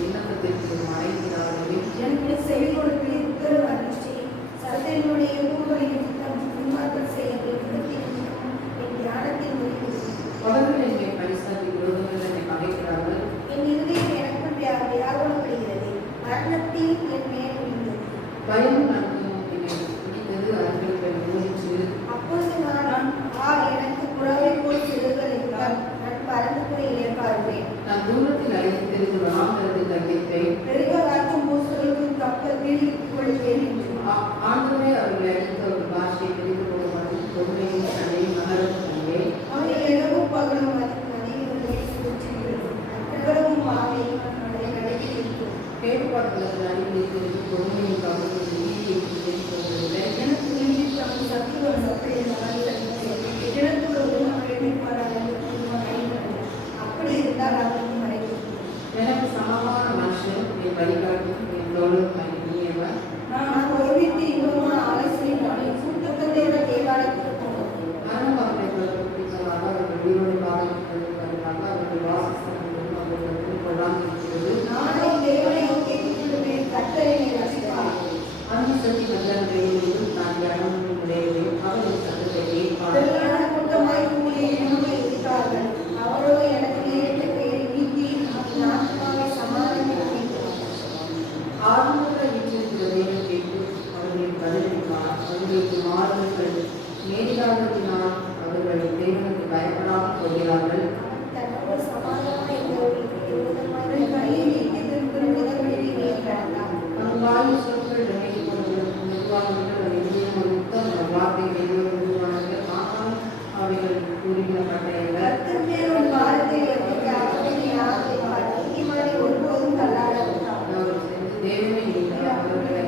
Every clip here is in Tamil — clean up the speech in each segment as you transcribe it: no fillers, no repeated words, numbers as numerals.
விண்ணப்பத்திற்கு மறைக்கிறார்களே. எனக்கு செவி கொடுத்து உத்தரவு அனுப்பிச்சு சத்தனுடைய ஊர்வலின் நிமித்தம் முன்மாற்றம் செய்ய விடுத்திருக்கும் என் தியானத்தின் முடிவு. அவர்கள் என்னை பரிசாதி விரோதங்கள் என்னை பகைக்கிறார்கள். என் இருதயம் எனக்குள் வியாகுலப்படுகிறது. மரணத்தில் என் மேல் விழுந்தது. பயம் நடுக்கமும் என்னை பிடித்தது. அருகில் மூச்சு. அப்பொழுது நான் எனக்கு புறாவை போல் சிறுகள் என்றால் நான் பறந்து போய் இழப்பாருவேன். நான் தூரத்தில் அழைத்திருந்து வராமலிருந்து கண்டிப்பேன். பெருக காற்றும் பூசுகளுக்கும் கப்பத்தில் கொள்வேன் என்று ஆண்டவரே அவர்களை அழைத்து ஒரு பாஷையை பிரித்து போடுவார். பொறுமையும் தன்னையும் நகரும் தன்னை அவர்கள் இரவும் பகலும் மதிகளை நகரவும் மாவையும் அதை நடைபெற்றிருக்கும். கேட்பாடுகளுக்கு அறிவித்திருந்து பொறுமையும் கவனம் நீதியை போவதில்லை. எனக்கு நீதி தம் சத்துவம் சப்பையை அப்படி இருந்தால் அவருக்கு மறைக்கும். எனக்கு சமமான மனுஷன் என் வழிகாட்டும் என் தோழர் நீயவர். நான் ஒரு வீட்டு இன்பமான ஆலோசனை கூட்டத்தோட தேவாலயத்துக்கு போனோம். மரணம் அவர்களை பிடித்ததாக அவர்கள் உயிரோடு பாதிப்பதற்காக அவர்கள் வாசஸ்தலங்களும் அவர்களுக்கு கொள்ளாமல் இருக்கிறது. நானும் தேவனை கேட்டுக்கொள்வேன். கர்த்தரை ரசிப்பார். அந்த சக்தி மந்திரங்களையும் நான் தியானமும் முறையையும் அவர்கள் சத்தத்தை கேட்பார்கள். கூட்டமாய் கூடிய என்னுடைய இருக்கிறார்கள். அவரோ எனக்கு நேரிட்ட பெயரை நீக்கி என் ஆத்மாவை சமாதானப்படுத்தினார். ஆரம்ப வீட்டில் கேட்டு அவர்களின் பதிலளிப்பார். அவர்களுக்கு மாறுதல்கள் நேரிடாததினால் அவர்கள் தேவனுக்கு பயப்படாமல் போகிறார்கள். தன்னோடு சமாதானமாக கையை நீக்கி முதல்வெளி நேர்ந்தார். வாயு சொற்கள் நினைவு கொள்வதற்கு நிர்வாகங்கள் நிச்சயமும் வார்த்தை வெளிவருவார்கள். ஆனால் அவைகள் கூறுகிற பட்டயங்கள் கர்த்தர் மேல் ஒரு பாரத்தை வைக்க அவனை யாரை நீதிமானை ஒருபோதும் தள்ளாட விட்டார். அவர்கள் சென்று தேவனை இல்லை அவர்களை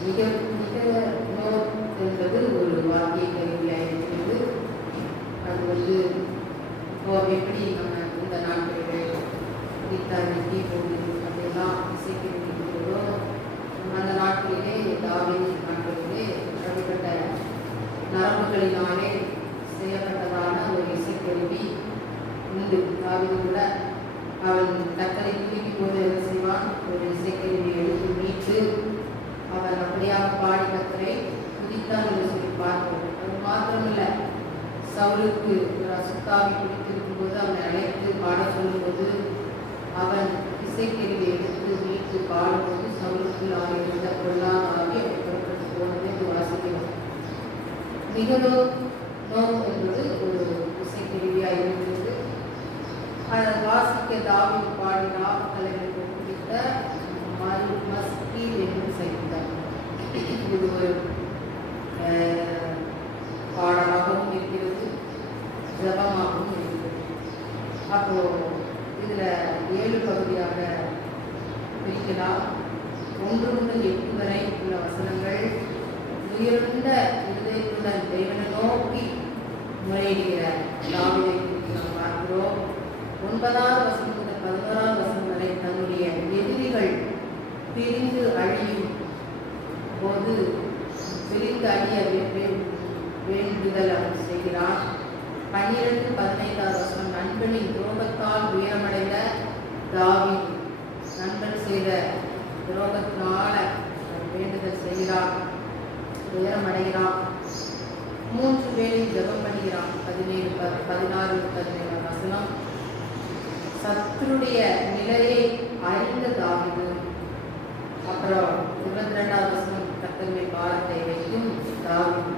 மிக மிக என்பது ஒரு வாக்கிய கருவியாக இருக்கிறது. அது எப்படி நம்ம இந்த நாட்களில் கிட்டார் கீபோர்டு அப்படியெல்லாம் இசைக்கிறதோ அந்த நாட்களிலே தாவீது நாட்களிலே அப்படிப்பட்ட நரம்புகளினாலே செய்யப்பட்டதான ஒரு இசைக்கருவி உண்டு. தாவீது கூட அவன் கத்தரை தூக்கி போது என்ன செய்வான்? ஒரு இசைக்கருவியை எடுத்து மீட்டு அவன் அப்படியாக பாடி கத்தரை துதித்தான் என்று சொல்லி பார்ப்போம். அது மாத்திரமில்லை, சவுலுக்கு சுத்தாவி பிடித்திருக்கும் போது அவனை அழைத்து பாட சொல்லும்போது அவன் இசைக்கருவியை எடுத்து மீட்டு பாடும்போது சவுலுக்கு ஆகியிருந்த கொள்ளாத ஆகி அவனை புறப்பட்டு போனதை வாசிக்கிறோம். மிகதோ நோ என்பது ஒரு இசைக்கருவியாக இருக்கிறது. அதை வாசிக்க தாவீது பாடினா தலைவருக்கு பிடித்த மஸ்கீல் என்று செய்தார். இது ஒரு பாடலாகவும் இருக்கிறது, ஜபமாகவும் இருக்கிறது. அப்போ இதில் 7 பகுதியாக பிரிக்கலாம். 1 முதல் 8 வரை உள்ள வசனங்கள் உயர்ந்த இருதயத்துடன் தேவனை நோக்கி முறையிடுகிற தாவீதை குறித்து நாம் பார்க்கிறோம். 9ஆம் வசனம் முதல் 11ஆம் வசனம் வரை தன்னுடைய எதிரிகள் பிரிந்து அழியும் போது பிரிந்து அழிய வேண்டுதல் அவர் செய்கிறார். 12-15ஆம் வசனம் நண்பனின் துரோகத்தால் உயரமடைந்த தாவீது நண்பன் செய்த துரோகத்தினால வேண்டுதல் செய்கிறார், உயரமடைகிறான். 3 வேளை ஜெபம் பண்ணுகிறான். 16-17 வசனம் சத்துருடைய நிலையை அறிந்த தாவீது. அப்புறம் 22ஆம் வசனம் கர்த்தருடைய பாரத்தை வைக்கும் தாவீது.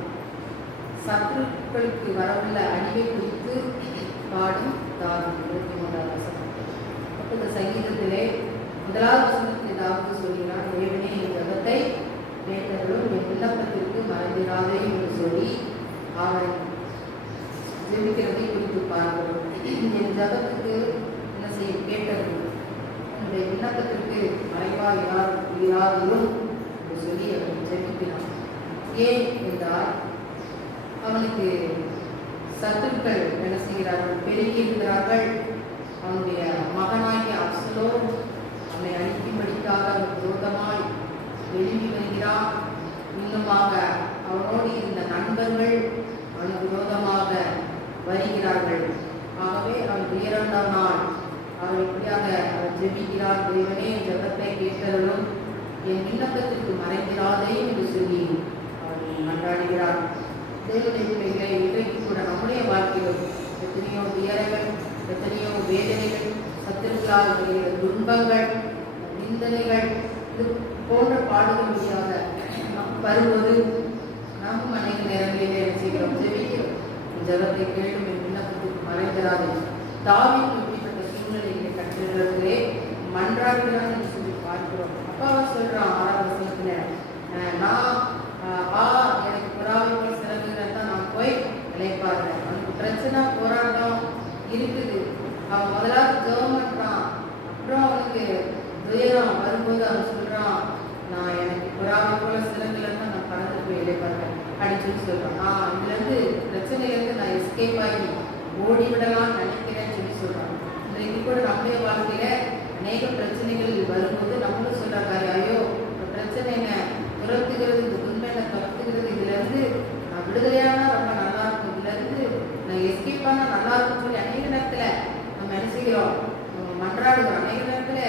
சத்துருக்களுக்கு வரவுள்ள அழிவை குறித்து பாடும் தாவீது. 23ஆம் வசனம். அப்போ இந்த சங்கீதத்திலே 1ஆம் வசனத்தை தாவீது சொல்கிறார், தேவனே என் ஜெபத்தை கேட்டவர்களும் என் விண்ணப்பத்திற்கு மறந்திராதே என்று சொல்லி அவன் ஜெபிக்கிறதை குறித்து பார்க்கிறோம். என் ஜெபத்துக்கு என்ன செய்ய கேட்டவர்கள் என்னுடைய விண்ணப்பத்திற்கு மறைவாக இராதிரும் என்று சொல்லி அவர் ஜெபிக்கிறார். ஏன் என்றால் அவனுக்கு சத்துருக்கள் என்ன செய்கிறார்கள், பெருகி இருக்கிறார்கள். அவனுடைய மகனாகிய அப்சலோம் அவனை அழிக்கும்படிக்காக அவன் விரோதமாய் எழுப்பி வருகிறான். இன்னுமாக அவனோடு இருந்த நண்பர்கள் அவனுக்கு விரோதமாக வருகிறார்கள். ஆகவே அவன் உயர்ந்தால் அவன் இப்படியாக அவன் ஜெபிக்கிறான், தேவனே ஜெபத்தை கேட்டவர்களும் என் விண்ணப்பத்திற்கு மறைந்திராதே என்று சொல்லி அவன் மன்றாடுகிறான். தேவனுடைய பிள்ளைகளை இன்றைக்கு கூட நம்முடைய வாழ்க்கையில் எத்தனையோ துயரங்கள், எத்தனையோ வேதனைகள், சத்துருக்களால் வருகிற துன்பங்கள், நிந்தனைகள், இது போன்ற பாடுகள் வழியாக வரும்போது நாம் அநேக நேரங்களிலே என்ன செய்கிறோம், ஜெபிக்கிறோம். ஜெபத்தை கேளும் என் விண்ணப்பத்திற்கு மறைந்திராதே. தாவீது இப்படிப்பட்ட சூழ்நிலைகளை கற்றுகிறதிலே மன்றாடுகிறான் என்று சொல்லி பார்க்கிறோம். அப்பாவை சொல்றான் 6ஆம் வசனத்துல, நான் எனக்கு புறாவை போல் சிறப்புகிறதா நான் போய் இழைப்பாருங்க. அவனுக்கு பிரச்சனை போராட்டம் இருக்குது. அவன் முதலாவது ஜெபம் பண்றான். அப்புறம் அவனுக்கு துயரம் வரும்போது அவன் சொல்றான், நான் எனக்கு புறாவை போல சிறங்குகிறதா நான் கடந்து போய் இழைப்பாருங்க அப்படின்னு சொல்றான். இதுல இருந்து பிரச்சனையிலிருந்து நான் எஸ்கேப் ஆகி ஓடிவிடலாம்னு நினைக்கிறேன்னு சொல்லி சொல்றான். இன்றைக்கு கூட நம்முடைய வாழ்க்கையில அநேக பிரச்சனைகள் வரும்போது நம்மளும் சொல்றாங்க, ஐயோ இந்த பிரச்சனை என்ன துரத்துகிறது, இந்த உண்மை என்ன துரத்துகிறது, இதுல இருந்து நான் விடுதலையானா ரொம்ப நல்லா இருக்கும், இதுல இருந்து நான் எஸ்கேப் ஆனா நல்லா இருக்கும்னு சொல்லி அநேக நேரத்துல நம்ம என்ன செய்கிறோம், மன்றாடுகிறோம். அநேக நேரத்துல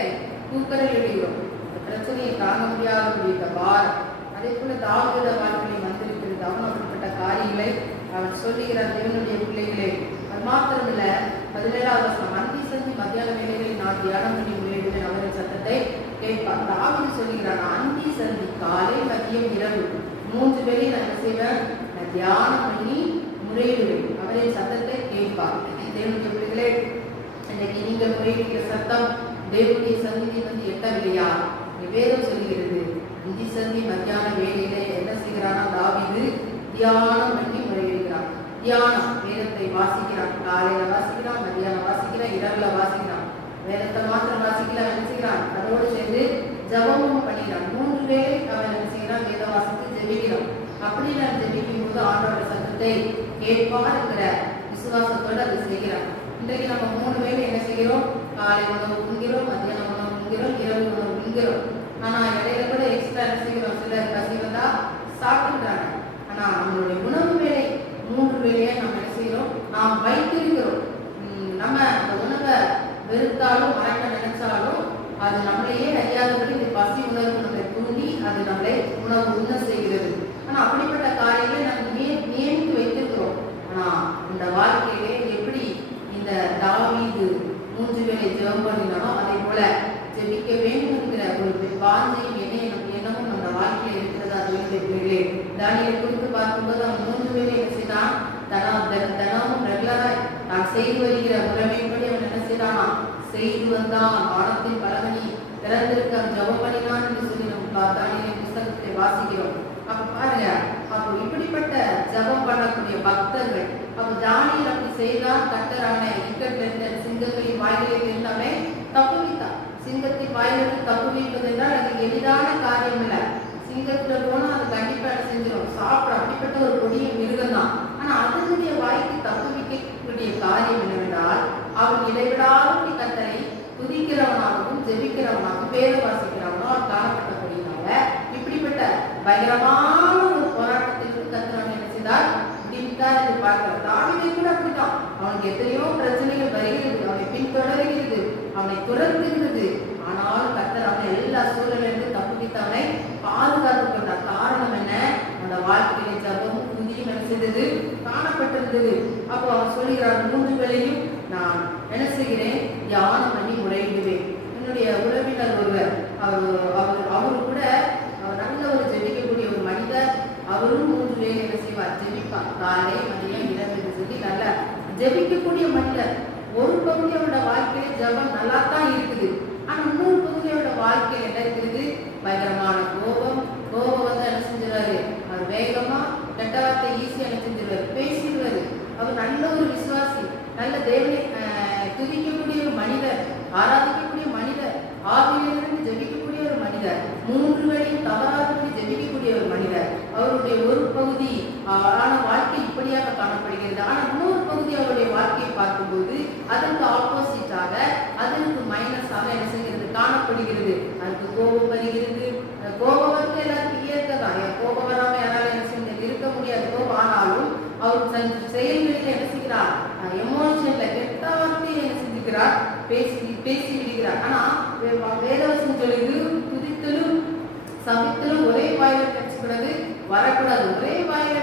கூக்கரல் எழுகிறோம். இந்த பிரச்சனையை தாங்க முடியாத பார். அதே போல தாவீது வாழ்க்கையில் வந்திருக்கிறது. அவன் அப்படிப்பட்ட காரியங்களை அவன் சொல்லுகிறார். தேவனுடைய பிள்ளைகளே, அது மாத்திரமில்ல, 17ஆவது வசனம், அந்தி சந்தி மத்தியான வேளைகளில் நான் தியானம் பண்ணி முறையிடுவேன், அவரின் சத்தத்தை கேட்பார். தாவீது சொல்லுகிறான், அந்தி சந்தி காலை மதியம் இரவு 3 வேளை நான் என்ன செய்வேன், நான் தியானம் பண்ணி முறையிடுவேன், அவரின் சத்தத்தை கேட்பார். தேவனுடைய பிள்ளைகளே, இன்னைக்கு நீங்கள் முறையிடுகிற சத்தம் தேவனுடைய சந்நிதி வந்து எட்டவில்லையா? வேதம் சொல்கிறது, அந்தி சந்தி மத்தியான வேளையிலே என்ன செய்கிறானா தாவீது தியானம் பண்ணி முறையிடுகிறான். தியானம், வேதத்தை வாசிக்கிறான். காலையில வாசிக்கிறான், மத்தியானம் வாசிக்கிறான், இரவுல வாசிக்கிறான். வேதத்தை மாத்திரம் வாசிக்கல, என்ன செய்கிறான், அதோடு சேர்ந்து ஜபமும் பண்ணிக்கிறான். 3 வேளை அவன் என்ன செய்கிறான், வேத வாசித்து ஜெபிக்கிறான். அப்படி நான் ஜெபிக்கும் போது ஆண்டவருடைய சத்தத்தை கேட்பார் என்கிற விசுவாசத்தோடு அதை செய்கிறான். இன்றைக்கு நம்ம 3 வேளை என்ன செய்கிறோம், காலை உணவு உண்கிறோம், மத்தியான உணவு உண்கிறோம், இரவு உணவு உண்கிறோம். ஆனா இடையில கூட எக்ஸ்ட்ரா என்ன செய்கிறோம், சிலர் பசி வந்தா சாப்பிடுறாங்க. ஆனா நம்மளுடைய உணவு வேலை 3 வேளையை நம்ம என்ன செய்கிறோம், நாம் வைத்திருக்கிறோம். நம்ம அந்த உணவை வெறுத்தாலும் மறக்க நினைச்சாலும் அது நம்மளையே அறியாதபடி இந்த பசி உணர்வு நம்மளை தூண்டி அது நம்மளை உணவு உண்ண செய்கிறது. ஆனா அப்படிப்பட்ட காரியங்களை நம்ம நியமித்து வைத்திருக்கிறோம். ஆனா இந்த வாழ்க்கையிலே எப்படி இந்த தாவீது 3 வேளை ஜெபம் பண்ணினாலும் அதே போல ஜெபிக்க வேண்டும் என்கிற ஒரு வாஞ்சையும் எண்ணமும் நம்ம வாழ்க்கையில் இருக்கிறது. அது தானியேலை குறித்து பார்க்கும்போது அவன் 3 வேளை என்ன செய்தான், தினமும் ரெகுலராய் நான் செய்து வருகிற முறைமைப்படி அவன் என்ன செய்தானா செய்து வந்தான். வானத்தின் பலகனி திறந்திருக்க ஜெபம் பண்ணினான் என்று சொல்லி நம்ம தானியேலின் புத்தகத்தை வாசிக்கிறோம். அப்ப பாருங்க, அப்போ இப்படிப்பட்ட ஜெபம் பண்ணக்கூடிய பக்தர்கள், அப்ப தானியேல் அப்படி செய்தான். கர்த்தரான இக்கட்டிலிருந்த சிங்கங்களின் வாயிலில் இருந்தாமே தப்புவித்தான். சிங்கத்தின் வாயிலிருந்து தப்பு வைப்பது என்றால் அது எளிதான காரியம் இல்லை. சிங்கத்துல போனா அது கண்டிப்பா செஞ்சிடும், சாப்பிடும். அப்படிப்பட்ட ஒரு கொடிய மிருகம் தான். ஆனா அதனுடைய வாய்க்கு தப்பு வைக்கக்கூடிய காரியம் என்னவென்றால், அவன் இடைவிடாத கர்த்தரை துதிக்கிறவனாகவும் ஜெபிக்கிறவனாகவும் வேத வாசிக்கிறவனோ அவர் காணப்பட்டபடினால இப்படிப்பட்ட பயங்கரமான ஒரு போராட்டத்திற்கு கர்த்தர் என்ன செய்தார், விடுவித்தார் என்று பார்க்கிறார். தாவீதை கூட அப்படித்தான். அவனுக்கு எத்தனையோ பிரச்சனைகள் வருகிறது, அவனை பின்தொடர்கிறது, அவனை துரத்துகிறது. ஆனாலும் கர்த்தர் அவனை எல்லா சூழலிலிருந்து தப்புவித்து அவனை பாதுகாத்து கொண்டார். காரணம் என்ன, அந்த வாழ்க்கையில ஜபமும் துதியும் என்ன செய்தது, காணப்பட்டிருந்தது. அப்போ அவன் சொல்லுகிறான், 3 வேளையும் நான் என்ன செய்கிறேன், தியானம் பண்ணி முறையிடுவேன். என்னுடைய உறவினர் ஒருவர், அவரு கூட அவர் நல்ல ஒரு ஜெபிக்கக்கூடிய ஒரு மனிதர். அவரும் 3 வேளை என்ன செய்வார், ஜெபிப்பார். காலை மதியம் இரவு சொல்லி நல்லா ஜெபிக்கக்கூடிய மனிதர். ஒரு பகுதி அவரோட வாழ்க்கையில ஜபம் நல்லா தான் இருக்குது. ஆனா இன்னொரு பகுதி அவரோட வாழ்க்கையில என்ன இருக்குது, பயங்கரமான கோபம் வந்து என்ன செஞ்சிருவாரு, அவர் வேகமா கெட்ட வார்த்தை ஈஸியா என்ன செஞ்சிருவாரு, பேசிடுவாரு. அவர் நல்ல ஒரு விசுவாசி, நல்ல தேவனை துதிக்கக்கூடிய ஒரு மனிதர், ஆராதிக்கக்கூடிய மனிதர், ஆவியிலிருந்து ஜெபிக்கக்கூடிய ஒரு மனிதர், 3 வேளையும் தவறாதபடி ஜெபிக்கக்கூடிய ஒரு மனிதர். அவருடைய ஒரு பார்க்கும்போது அதற்கு ஆப்போசிட்டாக அதற்கு மைனஸாக என்ன செய்கிறது காணப்படுகிறது. அதுக்கு கோபம் வருகிறது. கோபம் வந்து எல்லாருக்கும் இயற்கைதான். கோபம் வராம யாராலும் என்ன செய்ய இருக்க முடியாது. கோபம் ஆனாலும் அவர் தன் செயல்களில் என்ன செய்கிறார், எமோஷன்ல கெட்ட வார்த்தையை என்ன செஞ்சுக்கிறார், பேசி விடுகிறார். ஆனா வேதவசம் சொல்லுது, துதித்தலும் சபித்தலும் ஒரே வாயில பேசக்கூடாது, வரக்கூடாது. ஒரே வாயில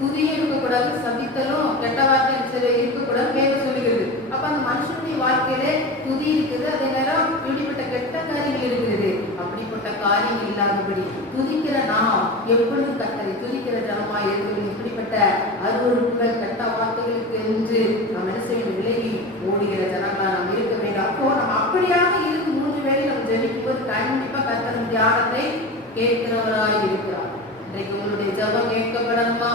துதியும் இருக்கக்கூடாது, சபித்தலும் கெட்ட வார்த்தை இருக்கக்கூடாது வேதம் சொல்லுகிறது. அப்ப அந்த மனுஷனுடைய வாழ்க்கையில துதி இருக்குது, அதே நேரம் இப்படிப்பட்ட கெட்ட காரியங்கள் இருக்கிறது. அப்படிப்பட்ட காரியங்கள் இல்லாதபடி துதிக்கிற நாம் எப்பொழுதும் கர்த்தரை துதிக்கிற ஜனமா இருக்கணும். இப்படிப்பட்ட அருவருப்புகள் கெட்ட வார்த்தைகளுக்கு என்று நாம் என்ன செய்ய விலகி ஓடுகிற ஜனங்களா நாம் இருக்க வேண்டும். அப்போ நம்ம அப்படியாக இருந்து 3 வேளை நம்ம ஜெபிக்கும் போது கண்டிப்பா கர்த்தர் தியானத்தை கேட்கிறவராய் இருக்கிறார். இன்றைக்கு உங்களுடைய ஜெபம் கேட்கப்படணுமா?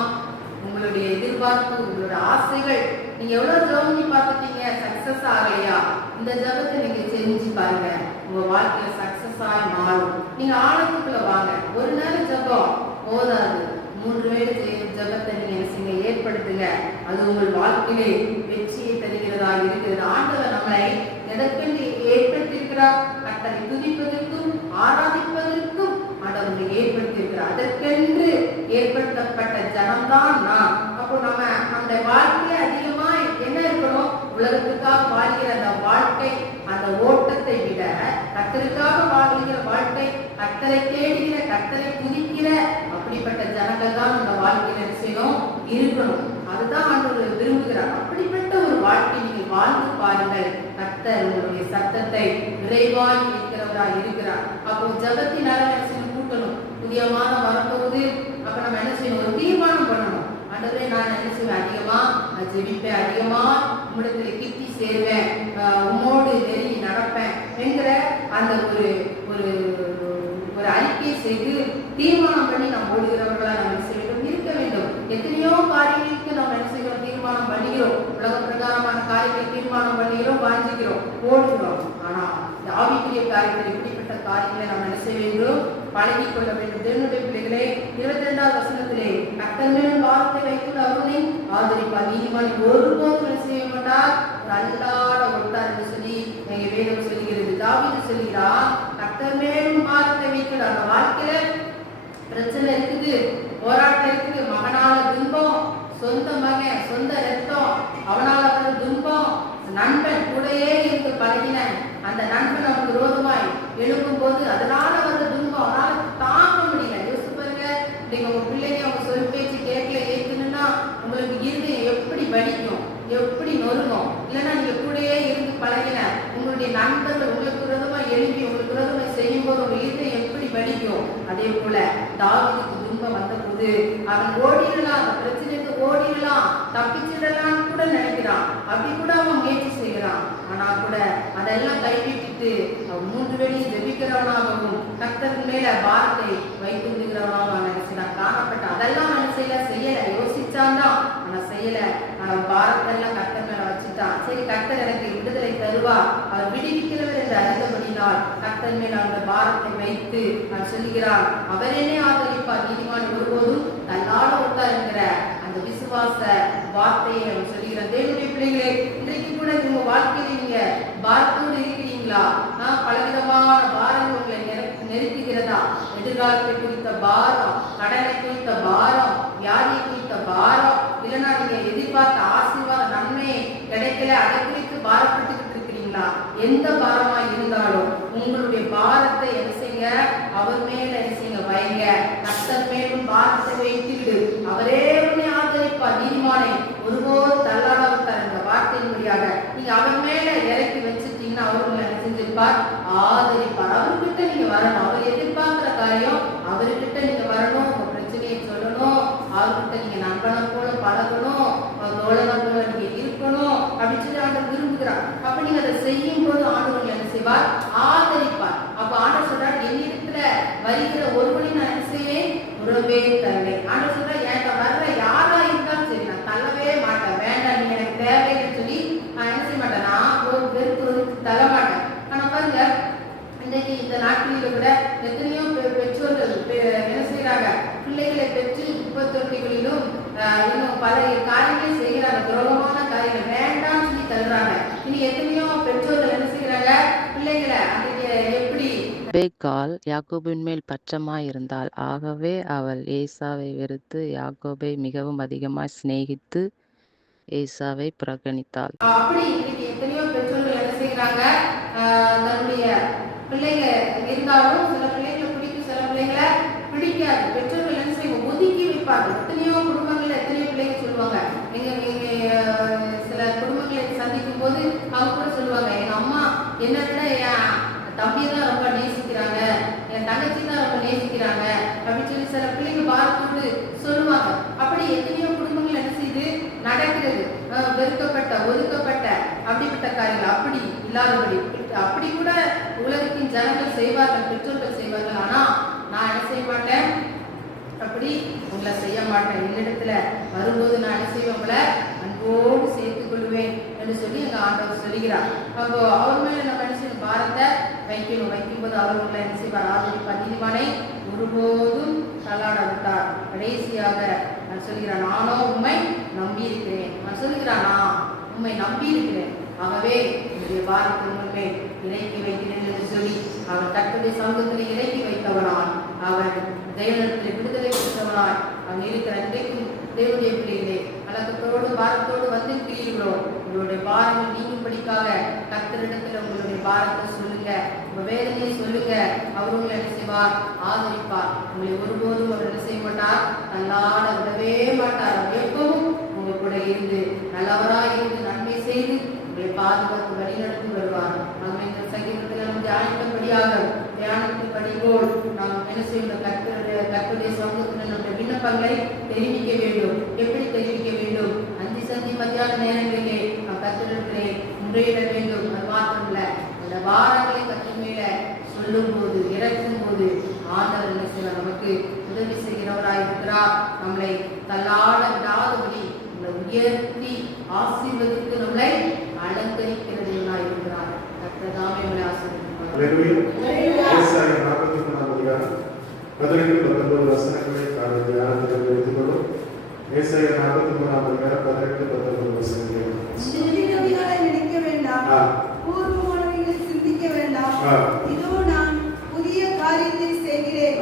உங்களுடைய எதிர்பார்ப்பு, உங்களுடைய ஆசைகள், நீங்க எவ்வளவு ஜெபம் பண்ணி பார்த்துட்டீங்க, சக்சஸ் ஆகலையா? இந்த ஜெபத்தை நீங்க செஞ்சு பாருங்க, உங்க வாழ்க்கையில சக்சஸ் ஆகி மாறும். நீங்க ஆழத்துக்குள்ள வாங்க. ஒரு நேரம் ஜெபம் போதாது, 3 வேளை ஜெபத்தை நீங்க என்ன செய்யுங்க, ஏற்படுத்துங்க. அது உங்கள் வாழ்க்கையிலே வெற்றியை தருகிறதா இருக்கிறது. ஆண்டவர் நம்மளை எதற்கென்று ஏற்படுத்தியிருக்கிறார்? கர்த்தரை துதிப்பதற்கும் ஆராதிப்பதற்கும் ஆண்டவரை ஏற்படுத்தியிருக்கிறார். அதற்கென்று ஏற்படுத்தப்பட்ட ஜனம்தான் நாம். அப்போ நம்ம அந்த வாழ்க்கையை அதிகமா என்ன இருக்கணும், உலகத்துக்காக வாழ்கிற அந்த வாழ்க்கை, அந்த ஓட்டத்தை விட கர்த்தருக்காக வாழ்கிற வாழ்க்கை, கர்த்தரை தேடுகிற, கர்த்தரை துதிக்கிற அப்படிப்பட்ட ஜனங்கள் தான் அந்த வாழ்க்கையில என்ன செய்யணும், இருக்கணும். அதுதான் ஆண்டவர் விரும்புகிறார். அப்படிப்பட்ட ஒரு வாழ்க்கை நீங்கள் வாழ்ந்து பாருங்கள். கர்த்தர் உங்களுடைய சத்தத்தை விரைவாய் கேட்கிறவராய் இருக்கிறார். அப்போ ஜபத்தினால என்ன செய்யணும், கூட்டணும். புதிய மாதம் வரப்போகுது. அப்ப நம்ம என்ன செய்யணும், ஒரு தீர்மானம் பண்ணணும். ஆண்டவரே, நான் என்ன செய்வேன், அதிகமா ஜெபிப்பேன், அதிகமா உம்மிடத்துல கிட்டி சேர்வேன், உம்மோடு நெருங்கி நடப்பேன் என்கிற அந்த ஒரு ஒரு ஒரு அறிக்கையை செய்து தீர்மானம் பண்ணி நாம் ஓடுகிறவர்களா நம்ம என்ன செய்ய வேண்டும், இருக்க வேண்டும். எத்தனையோ காரியங்களுக்கு நம்ம என்ன செய்யறோம், தீர்மானம் பண்ணுகிறோம். உலக பிரகாரமான காரியங்களை தீர்மானம் பண்ணுகிறோம், வாஞ்சிக்கிறோம், ஓடுகிறோம். ஆனா இந்த ஆவிக்குரிய காரியத்தில் இப்படிப்பட்ட காரியங்களை நம்ம என்ன செய்ய வேண்டும், பழகிக் கொள்ள வேண்டும். தேவனுடைய பிள்ளைகளே, 22வது வசனத்திலே கர்த்தர் மேல் பாரத்தை வைத்து அவனை ஆதரிப்பார், நீதிமான் ஒருபோதும் என்ன செய்ய மாட்டார், அல்லாட ஒட்டார் என்று சொல்லி எங்க வேதம் சொல்லுகிறது. தாவீது சொல்லுகிறார், கர்த்தர் மேலும் பாரத்தை வைத்து. அந்த வாழ்க்கையில பிரச்சனை இருக்குது, போராட்டம் இருக்குது, மகனால துன்பம், சொந்த மகன், சொந்த ரத்தம், அவனால வர துன்பம், நண்பன் கூடையே இருந்து பழகின அந்த நண்பன் அவனுக்கு விரோதமாய் எழுப்பும் போது அதனால வர துன்பம் அவனால தாங்க முடியல. யோசிச்சு பாருங்க, நீங்க உங்க பிள்ளைங்க அவங்க சொல் பேச்சு கேட்கல, ஏற்கணும்னா உங்களுக்கு இருதயம் எப்படி வலிக்கும், எப்படி நொறுங்கும். இல்லைன்னா நீங்க கூடையே இருந்து பழகின உங்களுடைய நண்பர்கள் உங்களுக்கு விரோதமா எழுப்பி உங்களுக்கு விரோதமா செய்யும் போது உங்க இருதயம் எப்படி வலிக்கும். அதே போல தாவீதுக்கு துன்பம் வந்த போது அவன் ஓடிடலாம், அந்த பிரச்சனைக்கு ஓடிடலாம், தப்பிச்சிடலான்னு கூட நினைக்கிறான். அப்படி கூட அவன் முயற்சி செய்கிறான். ஆனா கூட அதெல்லாம் கைவிட்டுட்டு அவன் 3 வேளையும் ஜெபிக்கிறவனாகவும் கர்த்தர் மேல பாரத்தை வைத்துகிறவனாகவும் நினைச்சான், காணப்பட்ட அதெல்லாம் செய்யல, யோசிச்சான்தான், ஆனா செய்யல. பாரத்தெல்லாம் கர்த்தர் மேல வச்சுட்டான். சரி, கர்த்தர் எனக்கு விடுதலை தருவார், அவர் விடுவிக்கிறவர் என்று அறிந்தபடினால் கர்த்தர் மேல அந்த பாரத்தை வைத்து நான் சொல்லுகிறான், அவர் என்னை ஆதரிப்பார், நீதிமான் ஒருபோதும் தன்னால விட்டார் என்கிற அந்த விசுவாச வார்த்தையை அவன் சொல்லுகிறான். தேவனுடைய பிள்ளைகளே, இன்றைக்கு கூட உங்க வாழ்க்கையில நீங்க பாரத்தோடு இருக்கிறீங்களா? பலவிதமான பாரங்கள் உங்களை நெருக்குகிறதா? எதிர்காலத்தை குறித்த பாரம், கடனை குறித்த பாரம், வியாதியை குறித்த பாரம், இல்லைன்னா நீங்க எதிர்பார்த்த ஆசீர்வாத நன்மை கிடைக்கல, அதை குறித்து பாரப்பட்டுக்கிட்டு இருக்கிறீங்களா? எந்த பாரமா இருந்தாலும் உங்களுடைய பாரத்தை என்ன செய்யுங்க, அவர் மேல என்ன செய்யுங்க, வைங்க. கர்த்தர் மேலும் பாரத்தை வைத்துவிடு, அவரே உன்னை ஆதரிப்பார், நீதிமானை ஒருபோது தள்ளாடவிட்டார். இந்த வார்த்தையின் வழியாக நீங்க அவர் மேல இறக்கி வச்சுட்டீங்கன்னா அவர் உங்களை என்ன செஞ்சிருப்பார், ஆதரிப்பார். அவர்கிட்ட நீங்க வரணும். அவர் எதிர்பார்க்கிற காரியம் அவர்கிட்ட நீங்க வரணும், உங்க பிரச்சனையை சொல்லணும், அவர்கிட்ட நீங்க நண்பனை போல பழகணும், தோழனை போல நீங்க இருக்கணும் அப்படின்னு சொல்லி ஆண்டவர் விரும்புகிறார். அப்ப நீங்க அதை செய்யும் போது ஆண்டவர் என்ன செய்வார், ஆதரிப்பார். அப்ப ஆண்டவர் சொல்றார், என்னிடத்துல வருகிற ஒருவனை நான் என்ன செய்வேன், உறவே தருவேன். ஆண்டவர் சொல்றார், என்கிட்ட வர்ற யாரா இருந்தாலும் சரி நான் தள்ளவே மாட்டேன், வேண்டாம் நீங்க எனக்கு தேவைன்னு சொல்லி நான் என்ன செய்ய மாட்டேன், நான் ஒரு வெறுப்பு தள்ள மாட்டேன். ஆனா பாருங்க, இன்னைக்கு இந்த நாட்களில கூட எத்தனையோ பெற்றோர்கள் என்ன செய்யறாங்க, பிள்ளைகளை பெற்று குப்பை தொட்டிகளிலும் இன்னும் பல காரியங்களை செய்கிறாங்க, துரோகமான காரியங்கள் வேண்டாம்னு சொல்லி இனி எத்தனையோ பெற்றோர்கள் என்ன செய்கிறாங்க, பிள்ளைகளை அன்றைக்கு எப்படி ரெபெக்காள் யாக்கோபின் மேல் பற்றமாயிருந்தாள். ஆகவே அவள் ஏசாவை வெறுத்து யாக்கோபை மிகவும் அதிகமாய் சிநேகித்து ஏசாவை புறக்கணித்தாள். அப்படி இன்னைக்கு எத்தனையோ பெற்றோர்கள் என்ன செய்கிறாங்க, தன்னுடைய பிள்ளைங்க இருந்தாலும் சில பிள்ளைங்களை பிடிக்கும், சில பிள்ளைங்களை பிடிக்காது. பெற்றோர்கள் என்ன செய்வாங்க, ஒதுக்கி வைப்பாங்க. எத்தனையோ குடும்பங்கள்ல எத்தனையோ பிள்ளைங்க சொல்லுவாங்க, சில குடும்பங்களை சந்திக்கும் போது அவங்க கூட சொல்லுவாங்க, எங்க அம்மா என்னை விட என் தம்பியை தான் ரொம்ப நேசிக்கிறாங்க, என் தங்கச்சி தான் ரொம்ப நேசிக்கிறாங்க அப்படின்னு சொல்லி சில பிள்ளைங்க பாரத்தோடு சொல்லுவாங்க. அப்படி எத்தனையோ குடும்பங்கள் என்ன செய்து நடக்கிறது, வெறுக்கப்பட்ட ஒதுக்கப்பட்ட அப்படிப்பட்ட காரியங்கள் அப்படி இல்லாதபடி அப்படி கூட உலகத்தின் ஜனங்கள் செய்வார்கள், பெற்றோர்கள் செய்வார்கள். ஆனா நான் என்ன செய்ய மாட்டேன், அப்படி உங்களை செய்ய மாட்டேன். என்னிடத்துல வரும்போது நான் என்ன செய்வேன், உங்களை அன்போடு சேர்த்துக் கொள்வேன் என்று சொல்லி எங்க ஆண்டவர் சொல்லுகிறார். அப்போ அவர் மேல நம்ம என்ன செய்யணும், பாரத்தை வைக்கணும். வைக்கும்போது அவர் உங்களை என்ன செய்வார், ஆதரிப்பார். நீதிமானை ஒருபோதும் தள்ளாட விட்டார். கடைசியாக நான் சொல்கிறேன், நானோ உண்மை நம்பி இருக்கிறேன். நான் சொல்லுகிறான், நான் உண்மை நம்பி இருக்கிறேன், ஆகவே என்னுடைய பாரத்தை உண்மை இறக்கி வைக்கிறேன் என்று சொல்லி அவர் கர்த்தருடைய சமூகத்தில் இறக்கி வைத்தவனாய், அவர் தேவனிடத்தில் விடுதலை பெற்றவனாய் அவன் இருக்கிற இன்றைக்கும் தேவனுடைய பிள்ளைகளே கலக்கத்தோடு பாரத்தோடு வந்திருக்கிறீர்களோ, உங்களுடைய பாரங்கள் நீங்கும்படிக்காக கர்த்தரிடத்தில் உங்களுடைய பாரத்தை சொல்லுங்க, உங்க வேதனையை சொல்லுங்க. அவர் உங்களை என்ன செய்வார், ஆதரிப்பார். உங்களை ஒருபோதும் அவர் என்ன செய்ய மாட்டார், தள்ளாட விடவே மாட்டார். அவர் எப்பவும் உங்க கூட இருந்து நல்லவராய் இருந்து நன்மை செய்து உங்களை பாதுகாத்து வழிநடத்தி வருவார். நம்ம இந்த சங்கீதத்தில் நம்ம தியானத்தின் படிபோல் நாம் என்ன செய்யணும், கர்த்தருடைய சமூகத்தில் நம்முடைய விண்ணப்பங்களை தெரிவிக்க வேண்டும். எப்படி தெரிவிக்க வேண்டும், அந்தி சந்தி மத்தியான நேரங்களிலே நாம் கர்த்தரிடத்திலே முறையிட வேண்டும். அது மாத்திரமல்ல, அந்த வாரங்களை கர்த்தர் மேல சொல்லும் போது இறக்கும் போது ஆண்டவர் என்ன செய்வார், நமக்கு உதவி செய்கிறவராய் இருக்கிறார். நம்மளை தள்ளாட விடாதபடி நம்மளை உயர்த்தி ஆசீர்வதித்து நம்மளை அலங்கரிக்கிறவராய் இருக்கிறார். கர்த்தர் தாமே நம்மளை ஆசீர்வதிப்பார். ஏசாயா 43ஆம் அதிகாரம் 18-19 வசனங்களை காலையில் தியானத்தில் எடுத்துக்கொள்ளும். ஏசாயா 43ஆம் அதிகாரம் 18-19 வசனங்களை நினைக்க வேண்டாம், பூர்வமானவைகளை சிந்திக்க வேண்டாம். இதோ நான் புதிய காரியத்தை செய்கிறேன்,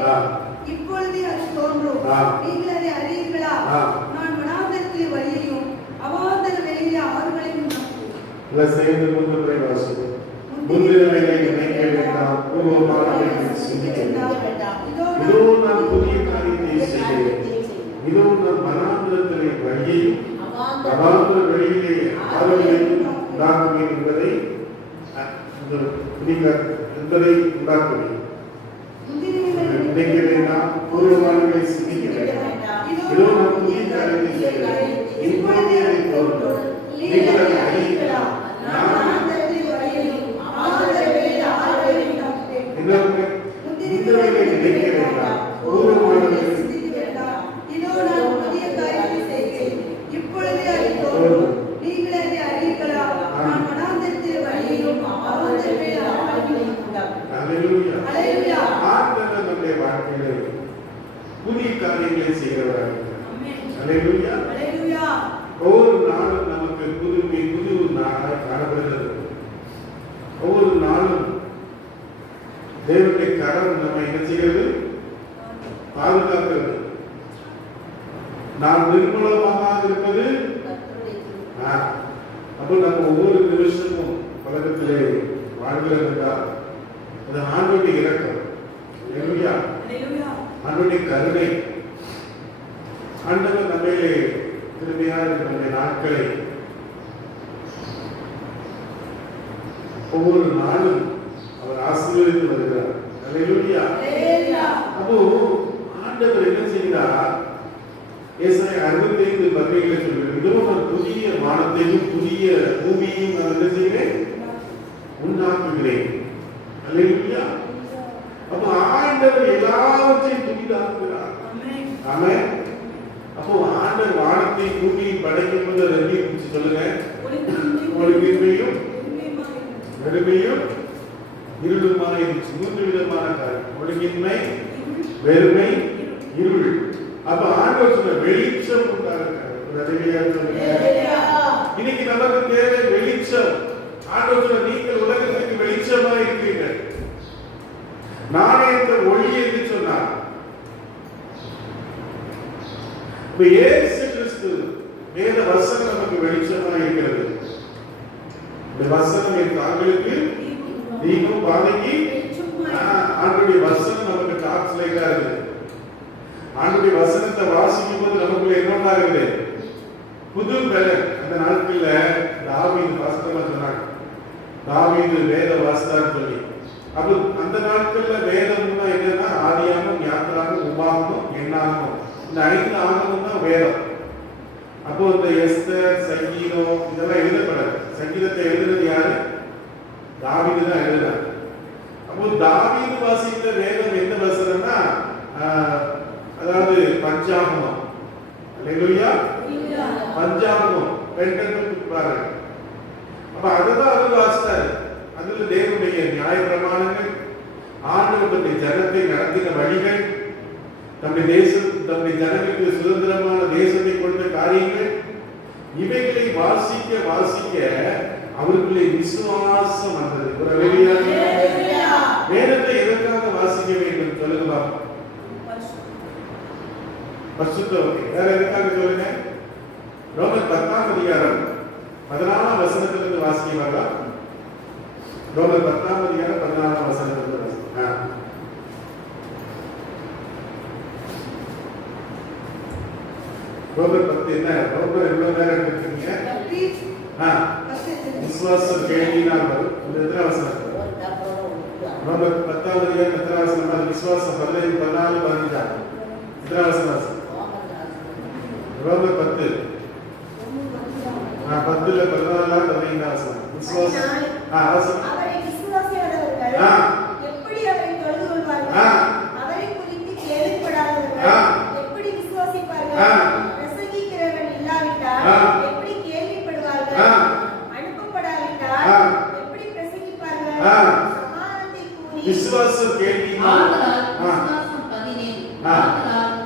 இப்பொழுதே அது தோன்றும், நீங்கள் அதை அறியீர்களா? நான் வனாந்தரத்தில் வழியையும் அவாந்தர வெளியிலே ஆறுகளையும் சேர்ந்து முன்னுரை வாசிக்கும். முன்னிலைகளை நினைக்க வேண்டாம், பூர்வமானவைகளை சிந்திக்க வேண்டாம். இதோ நான் புதிய காரியத்தை செய்கிறேன், இதோ நான் வனாந்தரத்திலே வழியையும் அவாந்தர வெளியிலே ஆறுகளையும் உண்டாக்குவேன் என்பதை உண்டாக்குவேன். நினைக்க வேண்டாம், பூர்வமானவைகளை சிந்திக்க வேண்டாம். இதோ நான் புதிய காரியத்தை செய்கிறேன், இப்பொழுதே அதை தோன்றும், நீங்கள் அதை அறியீர்களா? புதிய காரியங்களை செய்கிறவராக ஒவ்வொரு நாளும் நமக்கு புது நாளாய் காணப்படுகிறது. ஒவ்வொரு நாளும் தேவனுடைய கரம் நம்ம என்ன செய்கிறது, பாதுகாக்கிறது. நாம் நிர்மூலமாக இருப்பது அப்போ நம்ம ஒவ்வொரு நிமிஷமும் உலகத்திலே வாழ்கிறது என்றால் அது ஆண்டவருடைய இரக்கம், ஆண்டவருடைய கருணை. ஆண்டவர் நம்மையிலே திரும்பியாக நம்முடைய நாட்களை ஒவ்வொரு நாளும் அவர் ஆசீர்வதித்து வருகிறார். அல்லேலூயா. அப்போ ஆண்டவர் என்ன செய்கிறார், ஏசாயா 65 வகைகளை சொல்கிறார். இதோ நான் புதிய வானத்தையும் புதிய பூமியையும் நான் என்ன செய்கிறேன், உண்டாக்குகிறேன். அல்லேலூயா. அப்போ ஆண்டவர் எல்லாவற்றையும் புதிதாக்குகிறார். ஆமென். அப்போ ஆண்டவர் வானத்தை பூமியை படைக்கும் போது அதை எப்படி இருந்துச்சு சொல்லுங்க, ஒளிமையும் வெறுமையும் இருளுமாக இருந்துச்சு. 3 விதமான காரியம், ஒழுங்கின்மை, வெறுமை, இருள். அப்ப ஆண்டவர் சொன்ன வெளிச்சம் உண்டாக. இன்னைக்கு நமக்கு தேவை வெளிச்சம். ஆண்டவர் சொன்னார், நீங்கள் உலகத்துக்கு வெளிச்சமா இருக்கிறீர்கள், நானே இந்த ஒளி என்று சொன்னார். இப்ப இயேசு கிறிஸ்து வேத வசனம் நமக்கு வெளிச்சமா இருக்கிறது. இந்த வசனம் என் தாங்களுக்கு தீபம் பாதைக்கு. ஆண்டுடைய வசனம் நமக்கு டார்ச் லைட்டா இருக்குது. ஆண்டுடைய வசனத்தை வாசிக்கும் போது நமக்குள்ள என்ன இருக்குது? புது பலன். அந்த நாட்கள்ல தாவீது வாஸ்தவமா சொன்னாங்க, தாவீது வேத வாசித்தான்னு சொல்லி. அப்ப அந்த நாட்கள்ல வேதம்னா என்னன்னா ஆதியாகமம், யாத்திராகமம், உபாகமம், எண்ணாகமம், இந்த 5 ஆகமம் தான் வேதம். அப்போ இந்த எஸ்தர், சங்கீதம் இதெல்லாம் எழுதப்படாது. சங்கீதத்தை எழுதுறது யாரு? தாவீது தான் எழுதுறாரு. அப்போ தாவீது வாசித்த வேதம் என்ன வசனம்னா அதாவது பஞ்சாகமம். அல்லேலூயா, பஞ்சாகமம் பெண்டகூக் பாருங்க. அப்ப அதுதான் அவர் வாசித்தாரு. அதுல தேவனுடைய நியாய பிரமாணங்கள், ஆண்டவர் தன்னுடைய ஜனத்தை நடத்தின வழிகள், தம்முடைய ஜனங்களுக்கு சுதந்திரமான தேசத்தை கொடுத்த காரியங்கள், இவைகளை வாசிக்க வாசிக்க அவர்களுடைய விசுவாசம் வந்தது. ஒரு வேதத்தை எதற்காக வாசிக்க வேண்டும் சொல்லுங்க பாப்போம். பரிசுத்தம். வேற எதற்காக சொல்லுங்க? ரோமர் 10ஆம் அதிகாரம் 14ஆம் வசனத்திலிருந்து வாசிக்க வரலாம். ரோமர் 10ஆம் அதிகாரம் 14ஆம் வசனத்திலிருந்து வாசிக்க. ரோமர் 10 என்ன? ரோமர் எவ்வளவு நேரம் எடுத்துக்கீங்க? விசுவாசம் கேள்வினால் வரும். இந்த எத்தனை வசனம்? ரோமர் 10ஆம் அதிகாரம் எத்தனை வசனம்? விசுவாசம் 15, 14, 15. எத்தனை வசனம்? ரோமர் 10 10ல 14, 15 வசனம். விசுவாசம் அவரை விசுவாசியாதவர்கள் எப்படி அவரை தொழுது கொள்வார்கள்? அவரை குறித்து கேள்விப்படாதவர்கள் எப்படி விசுவாசிப்பார்கள்? பிரசங்கிக்கிறவன் இல்லாவிட்டால் எப்படி கேள்விப்படுவார்கள்? அனுப்பப்படாவிட்டால் எப்படி பிரசங்கிப்பார்கள்? சமாதானத்தை கூறி விசுவாசம் கேள்வினால் விசுவாசம் 17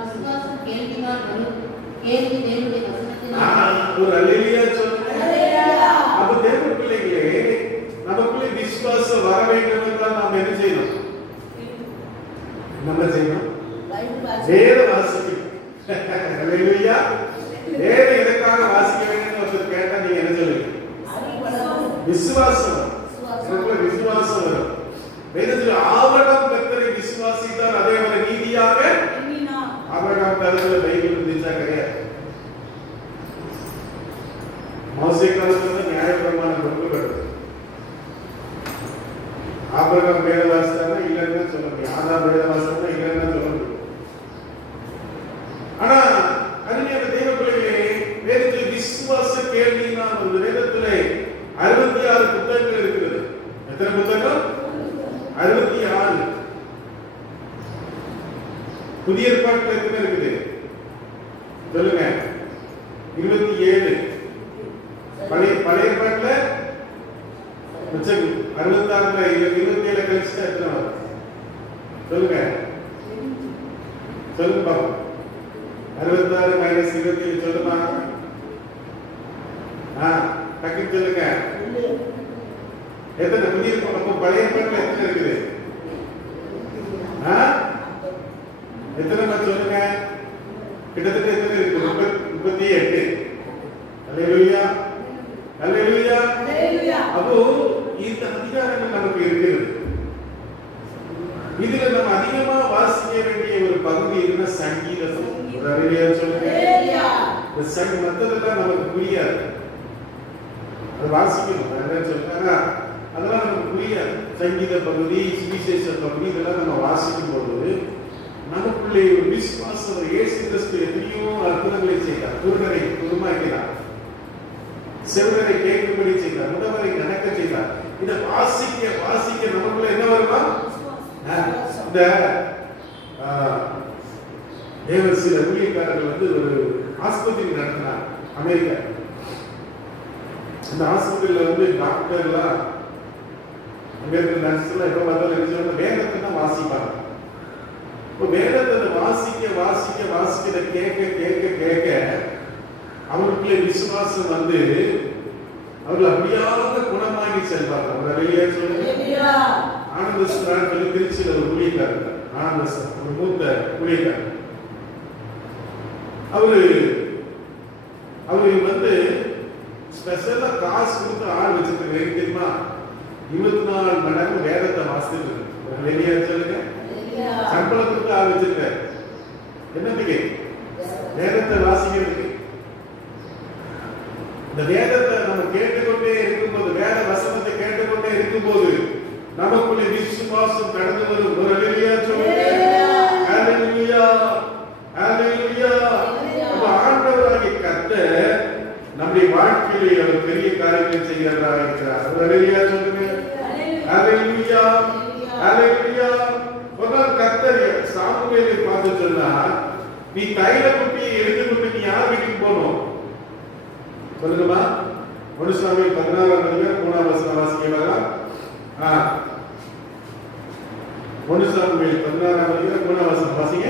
விசுவாசம் கேள்வினால் வரும், கேள்வி தேவனுடைய வசனத்தினால். ஒரு அல்லேலூயா சொல்லுங்க. அப்ப தேவ பிள்ளைகளே, நமக்குள்ளே விசுவாசம் வர வேண்டும் என்றால் நாம் என்ன செய்யணும்? நம்ம செய்யணும் வேத வாசிக்கணும். அல்லேலூயா. வேத எதற்காக வாசிக்க வேண்டும் ஒருத்தர் கேட்டா நீங்க என்ன சொல்லுவீங்க? விசுவாசம். நமக்குள்ள விசுவாசம் வரும். வேதத்தில் ஆபிரகாம் கர்த்தரை விசுவாசித்தார், அதே போல நீதியாக ஆபிரகாம் காலத்துல பைபிள் இருந்துச்சா? கிடையாது. மோசே காலத்துல நியாயப்பிரமாணம் கொடுக்கப்பட்டது. ஆபிரகாம் வேத வாசித்தாரா இல்லைன்னு சொல்ல முடியும். ஆதாம் வேத வாசித்தாரா இல்லைன்னு சொல்ல முடியும். ஆனா அருமையான தேவ பிள்ளைகளே, வேதத்தில் விசுவாச கேள்வினால் ஒரு வேதத்திலே 66 புத்தகங்கள் இருக்கிறது. எத்தனை புத்தகம்? 66. புதிய ஏற்பாட்டில் எத்தனை இருக்குது சொல்லுங்க? 27. பழைய ஏற்பாட்டுல 66, 27 கழிச்சு எத்தனை வரும் சொல்லுங்க? சொல்லுங்க பாப்போம். 66 மைனஸ் 27 சொல்லுமா? டக்குன்னு சொல்லுங்க. எத்தனை புதிய அப்போ பழைய ஏற்பாட்டுல எத்தனை இருக்குது? எத்தனை சொல்லுங்க? கிட்டத்தட்ட எத்தனை இருக்கு? 38. அல்லேலூயா, அல்லேலூயா. அப்போ இந்த அதிகாரங்கள் நமக்கு இருக்கிறது. இதுல நம்ம அதிகமா வாசிக்க வேண்டிய ஒரு பகுதி என்ன? சங்கீதம். சொல்லுங்க. மற்றதெல்லாம் நமக்கு புரியாது, அது வாசிக்கணும். சொல்லுங்க, அதெல்லாம் நமக்கு புரியாது. சங்கீத பகுதி, சுவிசேஷ பகுதி இதெல்லாம் நம்ம வாசிக்கும் போது நமக்குள்ளே ஒரு விசுவாசம். இயேசு கிறிஸ்து எத்தனையோ அற்புதங்களை செய்தார். குருடரை குருமாக்கினார், செவிடரை கேட்கும்படி செய்தார், முடவரை நடக்க செய்தார். இதை வாசிக்க வாசிக்க நமக்குள்ள என்ன வருமா? இந்த தேவர் சில ஊழியக்காரர்கள் ஒரு ஆஸ்பத்திரி நடத்தினார் அமெரிக்கா. அந்த ஆஸ்பத்திரியில டாக்டர்லாம் அங்க இருக்கிற நர்ஸ்லாம் எப்ப பார்த்தாலும் வேதத்தை தான் வாசிப்பாங்க. இப்போ வேதத்தை வாசிக்க வாசிக்க வாசிக்க கேட்க கேட்க கேட்க அவருக்குள்ளே விசுவாசம் அவர்கள் அப்படியாக குணமாகி செல்வார்கள். அவர் வெளியே சொல்லுங்க. ஆனந்த ஸ்டான் சொல்லி திருச்சியில் ஒரு ஊழியக்காரர், ஆனந்த ஸ்டான் ஒரு மூத்த ஊழியக்காரர். அவரு வந்து ஸ்பெஷலா காசு கொடுத்து ஆள் வச்சிருக்காரு. தெரியுமா? 24 மணி நேரம் வேதத்தை வாசிட்டு இருக்கு. வெளியே சொல்லுங்க. சம்பளம் கொடுத்து ஆள் வச்சிருக்காரு. என்னத்துக்கு? வேதத்தை வாசிக்கிறதுக்கு. இந்த வேதத்தை நம்ம கேட்டுக்கொண்டே இருக்கும்போது, வேத வசனத்தை கேட்டுக்கொண்டே இருக்கும்போது நமக்குள்ளே விசுவாசம் கடந்து வரும். ஒரு அல்லேலூயா சொல்லுங்க. அல்லேலூயா, அல்லேலூயா. நம்ம ஆண்டவராகிய கர்த்தர் நம்முடைய வாழ்க்கையிலே அவர் பெரிய காரியங்களை செய்கிறவராக இருக்கிறார். ஒரு அல்லேலூயா சொல்லுங்க. அல்லேலூயா, அல்லேலூயா. ஒரு நாள் கர்த்தர் சாமுவேலை பார்த்து சொன்னார், நீ தைல குட்டியை எடுத்துக்கொண்டு நீ யார் வீட்டுக்கு போகணும் சொல்லுங்கம்மா. 1 சாமுவேல் 16ஆம் அதிகாரம் 3ஆம் வசனம் வாசிக்கிறீங்களா? 1 சாமுவேல் 16ஆம் அதிகாரம் 3ஆம் வசனம் வாசிங்க.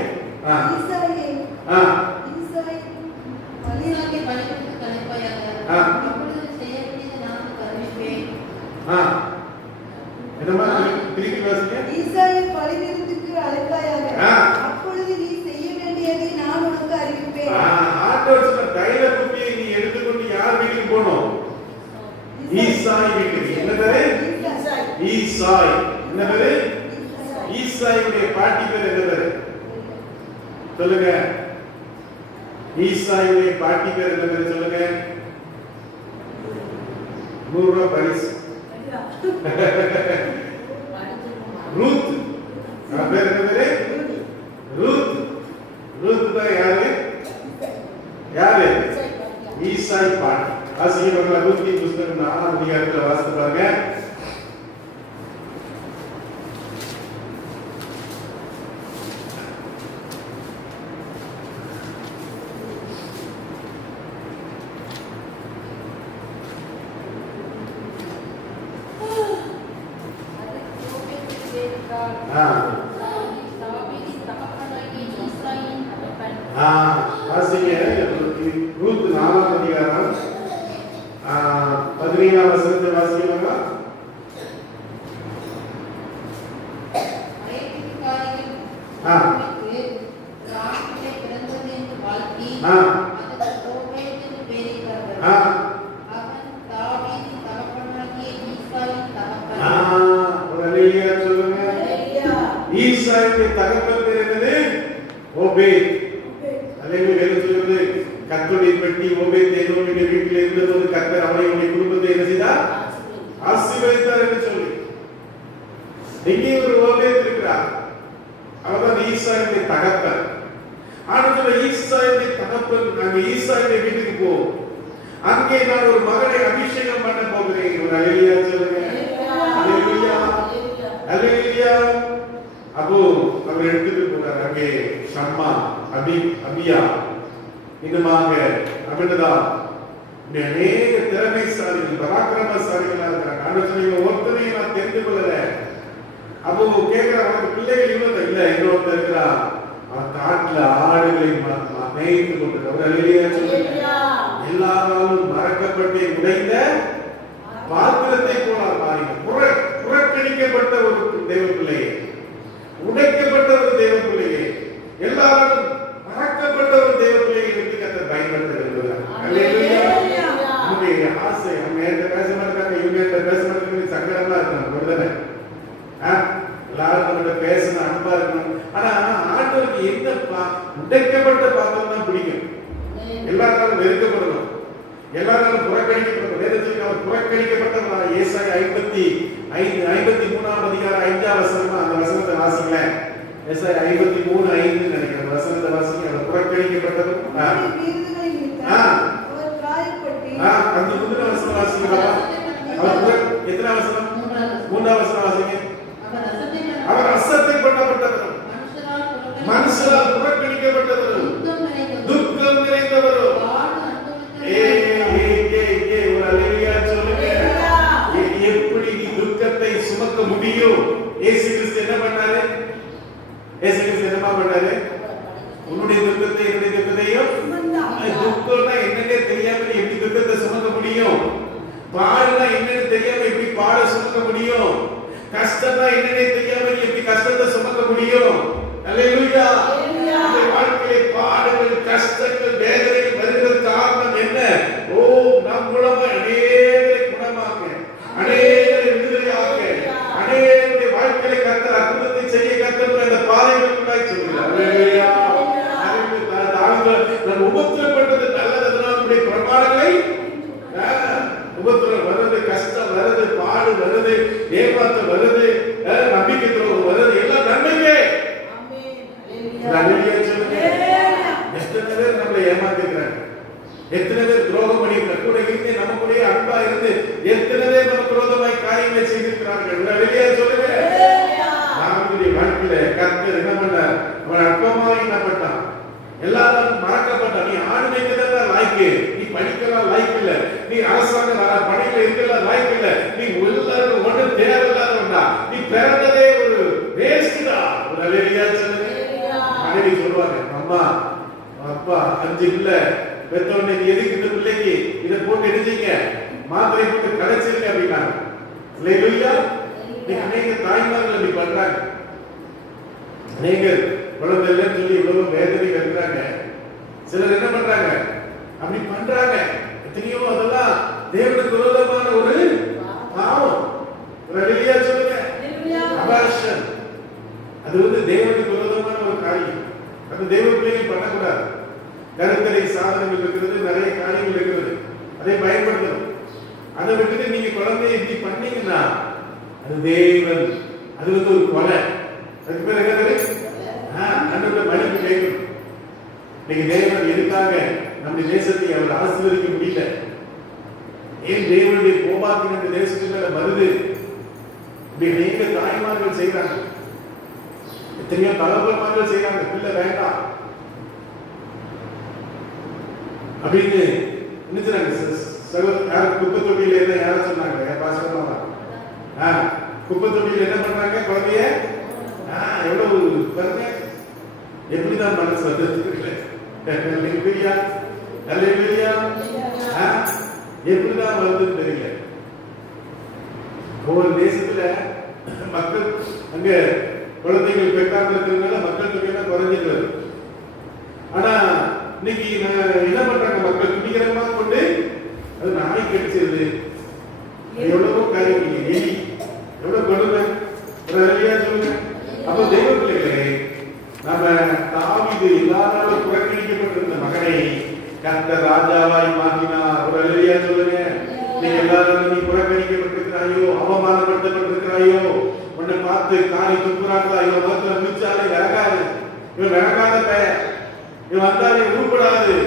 பலியாகிய பலிபீடத்துக்கு அழைப்பாயாக. அப்பொழுது செய்யக்கூடியதை நான் உனக்கு அறிவிப்பேன். என்னம்மா திருப்பி வாசிங்க. ஈசாயின் பலிபீடத்துக்கு அழைப்பாயாக. அப்பொழுது நீ செய்ய வேண்டியதை நான் உனக்கு அறிவிப்பேன். ஆண்டவர் சொன்ன தைல குட்டியை நீ எடுத்துக்கொண்டு யார் வீட்டுக்கு போகணும்? ஈசாய் வீட்டுக்கு. என்ன பேரு? ஈசாய். என்ன பேரு? ஈசாயுடைய பாட்டி பேர் என்ன பேரு சொல்லுங்க. ஈசாயுடைய பாட்டி பேர் என்ன பேரு சொல்லுங்க. 100 ரூபாய் பரிசு. ரூத். பேர் என்ன பேரு? ரூத். ரூத் தான் யாரு? யாரு? ஈசாய் பாட்டி. வாசிக்கிறவங்களா? ரூத்தின் புஸ்தகம் 4ஆம் அதிகாரத்தில் வாசித்து பாருங்க. ரூத் 4ஆம் அதிகாரம் 15ஆம் வசனத்தை வாசிக்கலாமா? ஈசாயுடைய தகப்பன் பேர் என்னது? ஓபேத். அல்லேலூயா சொல்லுது. கர்த்தருடைய பெட்டி ஓபேத் ஏதோமுடைய வீட்டில் இருந்தபோது கர்த்தர் அவனுடைய குடும்பத்தை என்ன செய்தார்? ஆசீர்வதித்தார் என்று சொல்லி இங்கே ஒரு ஓபேத் இருக்கிறார். அவர்தான் ஈசாயுடைய தகப்பன். ஆண்டவர் ஈசாயுடைய தகப்பன் அங்கே ஈசாயுடைய வீட்டுக்கு போ, அங்கே நான் ஒரு மகனை அபிஷேகம் பண்ண போகிறேன். ஒரு அல்லேலூயா சொல்லுங்க. அல்லேலூயா, அல்லேலூயா. அப்போ அவர் எடுத்துட்டு போனார். அங்கே ஷம்மா, அபியா, இன்னுமாக அமிர்தா, அநேக திறமைசாலிகள், பராக்கிரமசாலிகளா இருக்கிறாங்க. ஆண்டவர் ஒருத்தனையும் நான் தெரிந்து கொள்ளல. அப்போ கேட்கிறார், அவனுக்கு பிள்ளைகள் இவ்வளவு இல்ல, இன்னொருத்தர் இருக்கிறா, அவன் காட்டுல ஆடுகளை மேய்த்து கொண்டிருக்க. எல்லாராலும் மறக்கப்பட்டு உடைந்த பாத்திரத்தை போனார். பாருங்க, புறக்கணிக்கப்பட்ட ஒரு தெய்வ பிள்ளையே, உடைக்கப்பட்ட ஒரு தெய்வ பிள்ளையே, எல்லாரும் மறக்கப்பட்ட ஒரு தெய்வ பிள்ளையை எடுத்து கர்த்தர் பயன்படுத்த விரும்புகிறார். நம்முடைய ஆசை, அவங்க என்கிட்ட பேச மாட்டாங்க, இவங்க என்கிட்ட பேச மாட்டாங்க, சங்கடமா இருக்கணும். அப்படிதானே? எல்லாரும் நம்மகிட்ட பேசணும், அன்பா இருக்கணும். ஆனா ஆண்டவருக்கு என்ன உடைக்கப்பட்ட பாத்திரம் தான் பிடிக்கும். எல்லாராலும் வெறுக்கப்படணும், எல்லாராலும் புறக்கணிக்கப்படணும். வேதத்தில் அவர் புறக்கணிக்கப்பட்டவராக. ஏசாயா 53ஆம் அதிகாரம் 5ஆம் வசனம், அந்த வசனத்தை வாசிக்கல. ஏசாயா 53:5 நினைக்கிறேன் வசனத்தை வாசிங்க. அவர் புறக்கணிக்கப்பட்டவர். அந்த முந்தின வசனம் வாசிங்களா? அவர் எத்தனை வசனம்? 3ஆம் வசனம் வாசிங்க. அவர் அசட்டை பண்ணப்பட்டவர், மனுஷரால் புறக்கணிக்கப்பட்டவர், துக்கம் நிறைந்தவர். ஒரு அல்லேலூயா சொல்லுங்க. எப்படி நீ துக்கத்தை சுமக்க முடியும்? இயேசு கிறிஸ்து என்ன பண்ணாரு? இயேசு கிறிஸ்து என்ன பண்ணாரு? உன்னுடைய துக்கத்தை என்னுடைய துக்கத்தையும், துக்கம்னா என்னன்னே தெரியாம நீ எப்படி துக்கத்தை சுமக்க முடியும்? பாடுனா என்னன்னு தெரியாம எப்படி பாட சுமக்க முடியும்? கஷ்டம்னா என்னன்னு தெரியாம எப்படி கஷ்டத்தை சுமக்க முடியும்? அல்லேலூயா. இந்த வாழ்க்கையிலே பாடுகள், கஷ்டங்கள், வேதனைகள் வருகிற காரணம் என்ன? ஓ, நம் மூலமா அநேகரை குணமாக்க, அநேகரை விடுதலையாக்க, அநேகருடைய வாழ்க்கையிலே கர்த்தர் அற்புதத்தை செய்ய கர்த்தர் அந்த பாதைகளுக்குள்ளாய் சொல்கிறார். அல்லேலூயா. நம்ம உபத்திரப்பட்டது நல்லது, அதனால் நம்முடைய பிரமாணங்களை உபத்திரம் வருது, கஷ்டம் வருது, பாடு வருது, ஏமாற்றம் வருது, நம்பிக்கை துரோகம் வருது, எல்லாம் நன்மையே. எத்தனை பேர் நம்மளை ஏமாத்திருக்கிறாங்க, எத்தனை பேர் துரோகம் பண்ணிருக்காங்க, கூட இருந்து நம்ம கூட அன்பா இருந்து எத்தனை பேர் நமக்கு விரோதமாய் காரியங்களை செய்திருக்கிறார்கள். வெளியே சொல்லுங்க. நம்முடைய வாழ்க்கையில கர்த்தர் என்ன பண்ணார்? அவன் அற்பமாய் என்ன பண்ணான்? எல்லாரும் மறக்கப்பட்டான். நீ ஆடு மேய்க்கிறதா லாய்க்கு, நீ படிக்கலாம் லாய்க்கு இல்ல, நீ அரசாங்க பணியில இருக்கலாம் லாய்க்கு இல்ல, நீ எல்லாரும் ஒண்ணு தேவையில்லாதவன்டா, நீ பிறந்ததே ஒரு வேஸ்டா. ஒரு அலேலியா சொல்லுங்க. அலேலி சொல்லுவாங்க, அம்மா அப்பா 5 பிள்ளை பெத்தவனே, நீ எதுக்கு இந்த பிள்ளைக்கு இதை போட்டு எடுத்தீங்க, மாத்திரை போட்டு கடைச்சிருக்க அப்படின்னாங்க. அலேலியா. நீங்க அநேக தாய்மார்கள் அப்படி பண்றாங்க. அநேக குழந்தை இல்லைன்னு சொல்லி இவ்வளவு வேதனை கட்டுறாங்க. சிலர் என்ன பண்றாங்க? அப்படி பண்றாங்க. எத்தனையோ அதெல்லாம் தேவனுக்கு விரோதமான ஒரு பாவம். வெளியா சொல்லுங்க. அபார்ஷன் அது தேவனுக்கு விரோதமான ஒரு காரியம். அது தேவ பிள்ளைகள் பண்ணக்கூடாது. கருத்தடை சாதனங்கள் இருக்கிறது, நிறைய காரியங்கள் இருக்கிறது, அதை பயன்படுத்தணும். அதை விட்டுட்டு நீங்க குழந்தைய இப்படி பண்ணீங்கன்னா அது தேவன், அது ஒரு கொலை. அதுக்கு பேர் என்ன? மதிப்பு கேட்கணும். நீங்க தேவன் எதுக்காக நம்முடைய தேசத்தை அவர் ஆசீர்வதிக்க முடியல? ஏன் தேவனுடைய கோபாக்கின் இந்த தேசத்தின் மேல வருது? இப்படி அநேக தாய்மார்கள் செய்யறாங்க, எத்தனையோ தகவல்மார்கள் செய்யறாங்க. பிள்ளை வேண்டாம் அப்படின்னு நினைச்சாங்க. குப்பை தொட்டியில என்ன யார சொன்னாங்க? குப்பை தொட்டியில என்ன பண்றாங்க? குழந்தைய எவ்வளவு பாருங்க, எப்படிதான் மனசு வந்தது தெரியல. எப்படிதான் வருதுன்னு தெரியல. ஒவ்வொரு தேசத்துல மக்கள் அங்க குழந்தைகள் பெற்றாங்க இருக்கிறதுனால மக்கள் தொகையெல்லாம் குறைஞ்சிட்டு வருது. ஆனா இன்னைக்கு என்ன பண்றாங்க? மக்கள் துணிகரமா கொண்டு அது நாய் கடிச்சிருது, எவ்வளவோ காரியம், எலி எவ்வளவு கொடுமை. சொல்லுங்க. அப்ப தெய்வ பிள்ளைகளே, நம்ம தாவீது எல்லாராலும் புறக்கணிக்கப்பட்டிருந்த மகனை கர்த்தர் ராஜாவாய் மாற்றினார். ஒரு அல்லேலூயா சொல்லுங்க. நீ எல்லாரும் நீ புறக்கணிக்கப்பட்டிருக்கிறாயோ, அவமானப்படுத்தப்பட்டிருக்கிறாயோ, உன்னை பார்த்து காரி துப்புறாங்களா, இவன் முகத்துல மிச்சாலே விறகாது, இவன் விறகாத பெயர், இவன் வந்தாலே உருப்படாது.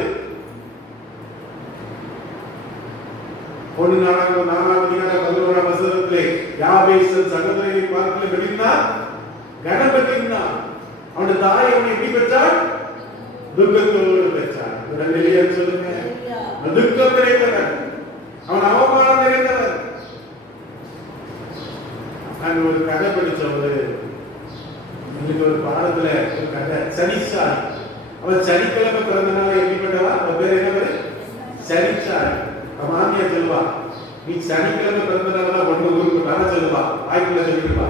1:4 வசனத்திலே யாபேசன் சகோதரனை பார்த்து வெளியினார், கனம் பெற்றிருந்தான். அவனுடைய தாய் அவனை எப்படி பெற்றான்? துக்கத்தோடு பெற்றான். வெளியே சொல்லுங்க. துக்கம் நிறைந்தவன், அவன் அவமானம் நிறைந்தவன். நாங்கள் ஒரு கதை படிச்சோம், எங்களுக்கு ஒரு பாடத்துல ஒரு கதை. சனிச்சாரி, அவன் சனிக்கிழமை பிறந்தனால எப்படிப்பட்டவா? அவன் பேர் என்ன? சனிச்சாரி. மாமியா சொல்லுவா, நீ சனிக்கிழமை பிறந்தனாலதான் ஒண்ணு உருப்பிட்டாலும் சொல்லுவா, வாய்ப்புல சொல்லிடுவா.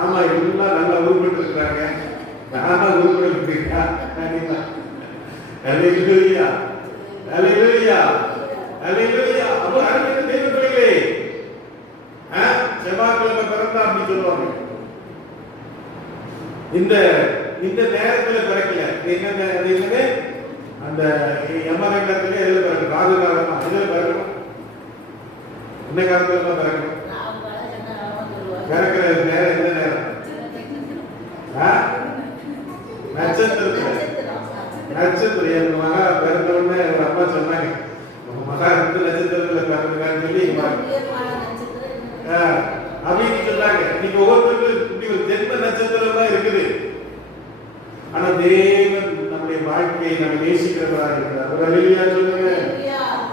ஆமா, எல்லாம் நல்லா உருப்பிட்டு இருக்கிறாங்க, நானா உருப்பிட்டு இருக்கா? அல்லேலூயா, அல்லேலூயா, அல்லேலூயா. அப்போ அருமையான தேவ பிள்ளைகளே, செவ்வாய்க்கிழமை பிறந்தா அப்படி சொல்லுவாங்க. இந்த நேரத்துல பிறக்கல. என்னது அந்த யமகண்டத்திலே எதுல பிறகு ராகு காலமா எதுல பிறக்கணும்? என்ன காலத்துல பிறக்கணும்? பிறக்கிற நேரம் எந்த நேரம்? நட்சத்திரத்துல. நட்சத்திரம். என் மகா பிறந்த உடனே ஒரு அம்மா சொன்னாங்க, உங்க மகா இந்த நட்சத்திரத்துல பிறந்தான்னு சொல்லி அப்படின்னு சொன்னாங்க. இன்னைக்கு ஒவ்வொருத்தருக்கும் இப்படி ஒரு ஜென்ம நட்சத்திரம் தான் இருக்குது. ஆனா தேவன் நம்முடைய வாழ்க்கையை நம்ம நேசிக்கிறவராக இருக்கிறார். ஒரு அல்லேலூயா சொல்லுங்க.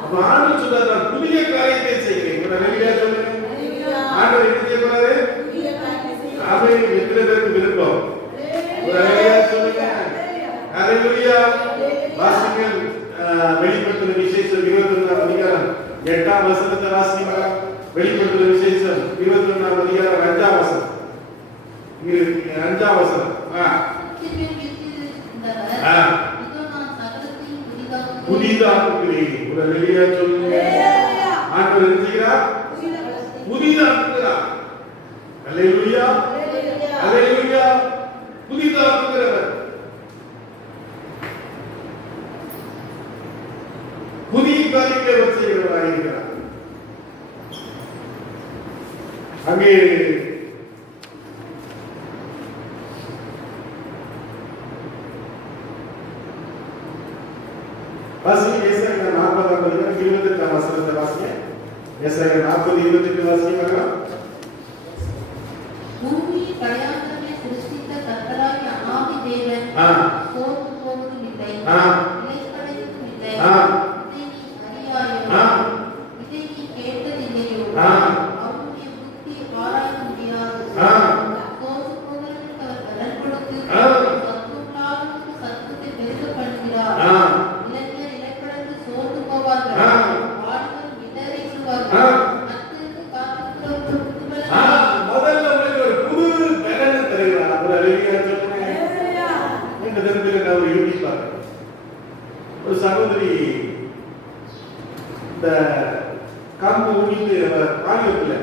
அப்ப ஆண்டவர் சொல்றார், நான் புதிய காரியத்தை செய்கிறேன். ஒரு அல்லேலூயா சொல்லுங்க. ஆண்டவர் என்ன செய்ய போறாரு? அதை எத்தனை பேருக்கு விருப்பம்? ஒரு அல்லேலூயா சொல்லுங்க. அல்லேலூயா. வாசிங்கள் வெளிப்படுத்தின விசேஷம் 21 அதிகாரம் 8 வசனத்தை வாசிக்கலாம். 7ஆம் வசனம். புதிதாக்குகிறேன். ஒரு அல்லேலூயா சொல்லுங்க. ஆண்டவர் என்ன செய்கிறார்? புதிதாக்குகிறார். அல்லேலூயா, அல்லேலூயா. புதிதாக்குகிறவர், புதிய காரியங்களை அவர் செய்கிறவராக இருக்கிறார். அங்கே வாசிங்க ஏசாயா 40:28 வசனத்தை வாசிங்க. ஏசாயா 40:28 வாசிங்க. பூமி கடையாந்தமே சிருஷ்டித்த கர்த்தராகிய ஆதி தேவன் சோர்ந்து போவதும் இல்லை, இளைப்படைவதும் இல்லை. இதை நீ அறியாயோ? இதை நீ கேட்டதில்லையோ? அவருடைய புத்தி ஆராய முடியாது. சோர்ந்து போவதற்கு அவர் பலன் கொடுத்து சத்துள்ளாருக்கு சத்துவத்தை பெருக பண்ணுகிறார். இளைஞர் இளைப்படைந்து சோர்ந்து போவார்கள், வாலிபர் இடறி விழுவார்கள். நத்திற்கு காத்திருக்கிறவர்கள் புதுபலன் முதல்ல உங்களுக்கு ஒரு புது பலனை தருகிறார். ஒரு அல்லேலூயா சொல்லுங்க. இந்த தினத்தில் நான் ஒரு யூடியூப் பார்த்தேன். ஒரு சகோதரி இந்த கம்பு ஊடிட்டு பாலியத்தில்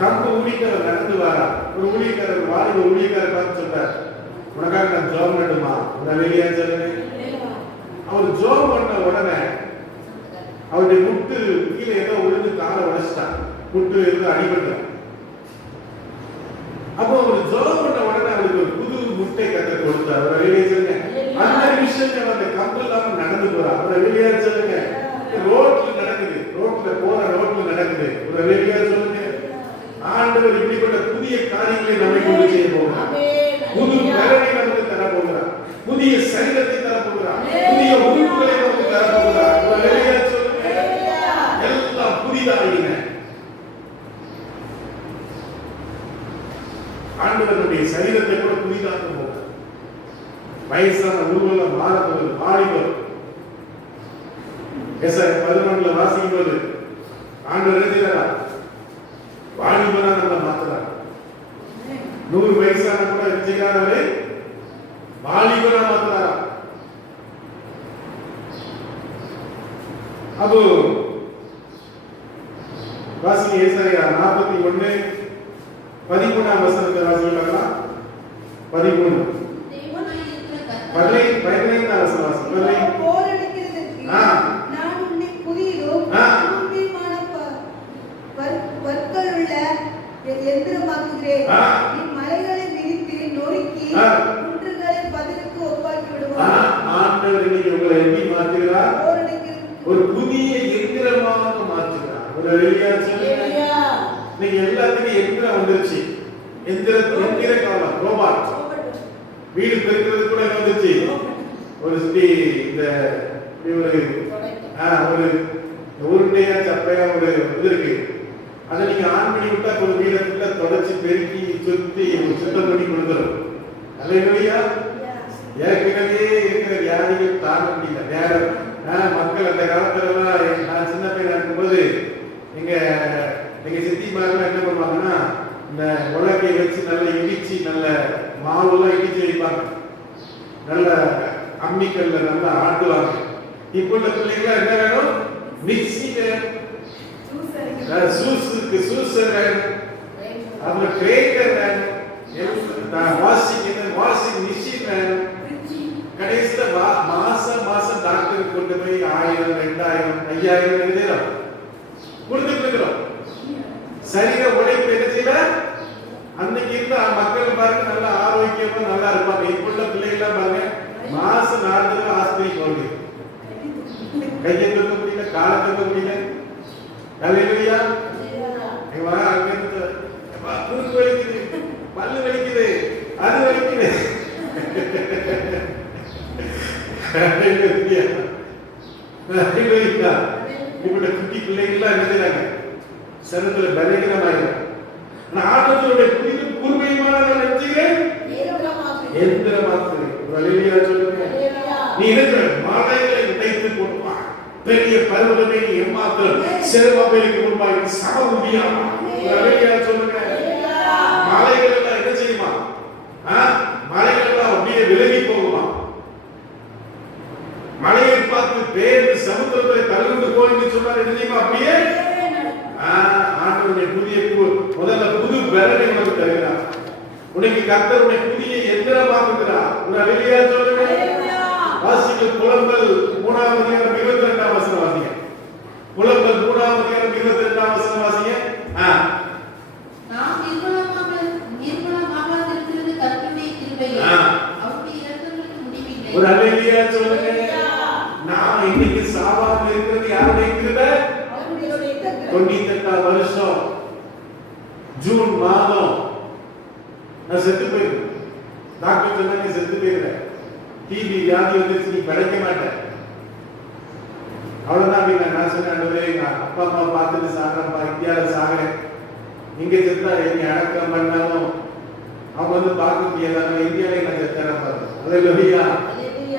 கம்பு ஊடிட்டு அவர் நடந்து வாரா. ஒரு ஊழியக்காரர் வாலிப ஊழியக்காரர் பார்த்து சொல்றார், உனக்காக நான் ஜோம் பண்ணுமா? ஒரு அல்லேலூயா சொல்லுங்க. அவர் ஜோம் பண்ண உடனே அவருடைய முட்டு கீழே ஏதோ விழுந்து காலை உடைச்சிட்டான். முட்டு இருந்து அடிபட்டான். அப்போ அவர் ஜோம் பண்ண உடனே அவருக்கு ஒரு புது முட்டை கத்த கொடுத்தார். ஒரு அல்லேலூயா சொல்லுங்க. அந்த விஷயம் அந்த கம்பு இல்லாம நடந்து போறா. ஒரு அல்லேலூயா சொல்லுங்க. ரோட்ல நடக்குது, ரோட்ல போற ரோட்ல நடக்குது. ஒரு அல்லேலூயா சொல்லுங்க. ஆண்டவர் இப்படிப்பட்ட புதிய காரியங்களை நம்மை கொண்டு செய்ய போகிறார். புது பலனை நமக்கு தர போகிறார். புதிய சரீரத்தை தர போகிறார். புதிய உறுப்புகளை நமக்கு தர போகிறார். ஒரு அல்லேலூயா சொல்லுங்க. எல்லாம் புதிதாயின. ஆண்டவருடைய சரீரத்தை கூட புதிதாக்க போகிறார். வயசான உருவெல்லாம் மாறப்போது. வாலிபர் ஏசாயா 11 வாசிக்கும் போது ஆண்டவர் எழுதுகிறாரா, வாலிபனா நம்ம மாத்துறார். 100 வயசான கூட எழுதுகிறாரே, வாலிபனா மாத்துறாரா. அப்போ வாசிங்க ஏசாயா 41:13 வசனத்தை வாசிக்கலாம். 13 15 வசனம் வாசிங்க. போரடிக்கிறதற்கு நான் உன்னை புதியதும் கூர்மையுமான பற்களுள்ள எந்திரமாக்குகிறேன். நீ மலைகளை விரித்து நொறுக்கி குன்றுகளை பதிலுக்கு ஒப்பாக்கி விடுவார். ஆண்டவர் இன்னைக்கு உங்களை எப்படி மாற்றுகிறார்? ஒரு புதிய எந்திரமாக மாற்றுகிறார். ஒரு அல்லேலூயா சொல்லுங்க. இன்னைக்கு எல்லாத்துக்கும் எந்திரம் வந்துருச்சு. எந்திர காலம், ரோபாட். வீடு பெருக்கிறது கூட வந்துச்சு. ஒரு இந்த ஒரு உருண்டையா சப்பையா ஒரு இது இருக்கு. அதை நீங்க ஆன் பண்ணி விட்டா ஒரு வீடை ஃபுல்லா தொடச்சி பெருக்கி சுத்தி சுத்தம் பண்ணி கொடுத்துரும். அல்லேலூயா. ஏற்கனவே இருக்கிற வியாதிகள் தாங்க முடியல. நேரம் மக்கள் அந்த காலத்துலலாம் நான் சின்ன பையனா இருக்கும்போது எங்க சித்திமாரெல்லாம் என்ன பண்ணுவாங்கன்னா, இந்த உலக்கையை வச்சு நல்லா இடிச்சு நல்ல மாவுலாம் இடிச்சு வைப்பாங்க. நல்ல அம்மிக்கல்ல நல்லா ஆட்டுவாங்க. இப்போ உள்ள பிள்ளைங்க என்ன வேணும்? மிக்ஸி வேணும், ஜூஸர் வேணும், அப்புறம் கிரேட்டர் வேணும், வாஷிங் மிஷின் வேணும். கடைசியில மாசம் டாக்டருக்கு கொண்டு போய் 1000, 2000, 5000 கொடுத்துட்டு இருக்கிறோம். சரீர உழைப்பு என்ன செய்யல. அன்னைக்கு இருந்த மக்கள் பாருங்க நல்லா ஆரோக்கியமா நல்லா இருப்பாங்க. இப்ப உள்ள பிள்ளைகள் பாருங்க மாசம் 4 தடவை ஆஸ்பத்திரி போகுது. கையை தூக்க முடியல, காலை தூக்க முடியல. அல்லேலூயா. குறுக்கு வலிக்குது, பல்லு வலிக்குது, அது வலிக்குது. இப்படி குட்டி பிள்ளைகள்லாம் இருக்கிறாங்க. சரத்துல பலகீனமாயிரும். ஆண்டவருடைய புதிய கூர்மையான எந்திரமாக்குது. அல்லேலூயா சொல்லுங்க. நீ இருக்கிற மலைகளை உடைத்து போடுவா. பெரிய பர்வதமே நீ ஏமாத்திரம் செருபாபேலுக்கு முன்பாக சம முடியாமா? அல்லேலூயா சொல்லுங்க. மலைகள் எல்லாம் என்ன செய்யுமா? பலனை உனக்கு தருகிறார். உனக்கு கர்த்தர் உன்னை புதிய எந்திரமாக்குகிறார். ஒரு அல்லேலூயா சொல்லுங்க. வாசிங்கள் புலம்பல் 3ஆம் அதிகாரம் 22ஆம் வசனம் வாசிங்க. புலம்பல் 3ஆம் அதிகாரம் 22ஆம் வசனம் வாசிங்க. நாம் நிர்மலமாக இருக்கிறது கர்த்தருடைய கிருபையே. அவருடைய இரக்கங்களுக்கு முடிவில்லை. ஒரு அல்லேலூயா சொல்லுங்க. நாம் இன்னைக்கு சாவாம இருக்கிறது யாருடைய கிருபை? 98ஆம் வருஷம் ஜூன் மாதம் நான் செத்து போயிருக்கேன். டாக்டர் சொன்னாங்க செத்து போயிருக்கேன், டிபி வியாதி வந்துருச்சு, நீ பிழைக்க மாட்டேன். அவ்வளவுதான் அப்படின்னு நான் சொன்னேன். எங்க அப்பா அம்மா பார்த்துட்டு சாகிறப்பா, இந்தியாவில் சாகிறேன், இங்க செத்தா எங்க அடக்கம் பண்ணாலும் அவங்க வந்து பார்க்க முடியாத இந்தியாவிலே நான் செத்தேன் பாரு. அல்லேலூயா.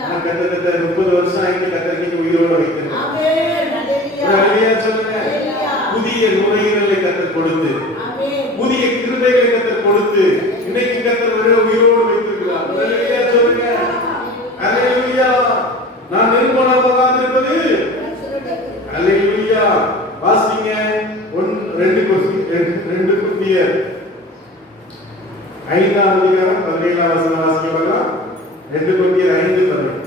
நான் கிட்டத்தட்ட 30 வருஷம் ஆகிட்டு கத்தருக்கு உயிரோடு வைக்கிறேன். அல்லேலூயா சொல்லுங்க. புதிய நுரையீரலை கத்தர் கொடுத்து, புதிய கிருபைகளை கத்தர் கொடுத்து, இன்னைக்கு கத்தர் ஒரே உயிரோடு வைத்திருக்கிறார். அல்லேலூயா சொல்லுங்க. அல்லேலூயா. நான் நிர்மலமாக இருப்பது அல்லேலூயா. வாசிங்க 2 கொரிந்தியர் 5ஆம் அதிகாரம் 17ஆம் வசனம் வாசிங்க பார்க்கலாம். 2 கொரிந்தியர் 5:17.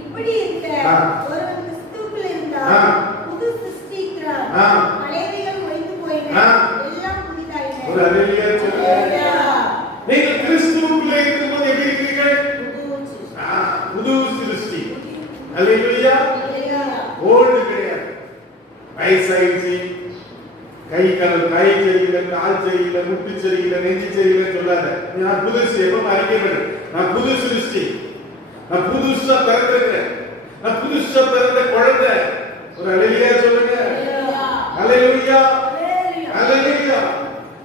இப்படி இருக்க ஒரு கிறிஸ்துவுக்குள் இருந்தால் புது சிருஷ்டிக்கிறார். பழையவைகள் ஒழிந்து போயின, எல்லாம் புதிதாயின. ஒரு அல்லேலூயா சொல்லுங்க. நீங்கள் கிறிஸ்துவுக்குள்ளே இருக்கும்போது எப்படி இருக்கிறீர்கள்? புது சிருஷ்டி. அல்லேலூயா. ஓல்டு கிடையாது. வயசாயிடுச்சு, கை சரியில்லை, கால் சரியில்லை, முட்டு சரியில்லை, நெஞ்சு சரியில்லை சொல்லாத. நான் புதுசு எப்ப அறிக்கைப்படு. நான் புது சிருஷ்டி. நான் புதுசா பிறந்திருக்கிறேன். நான் புதுசா பிறந்த குழந்தை. ஒரு அல்லேலூயா சொல்லுங்க. அல்லேலூயா. அல்லேலூயா.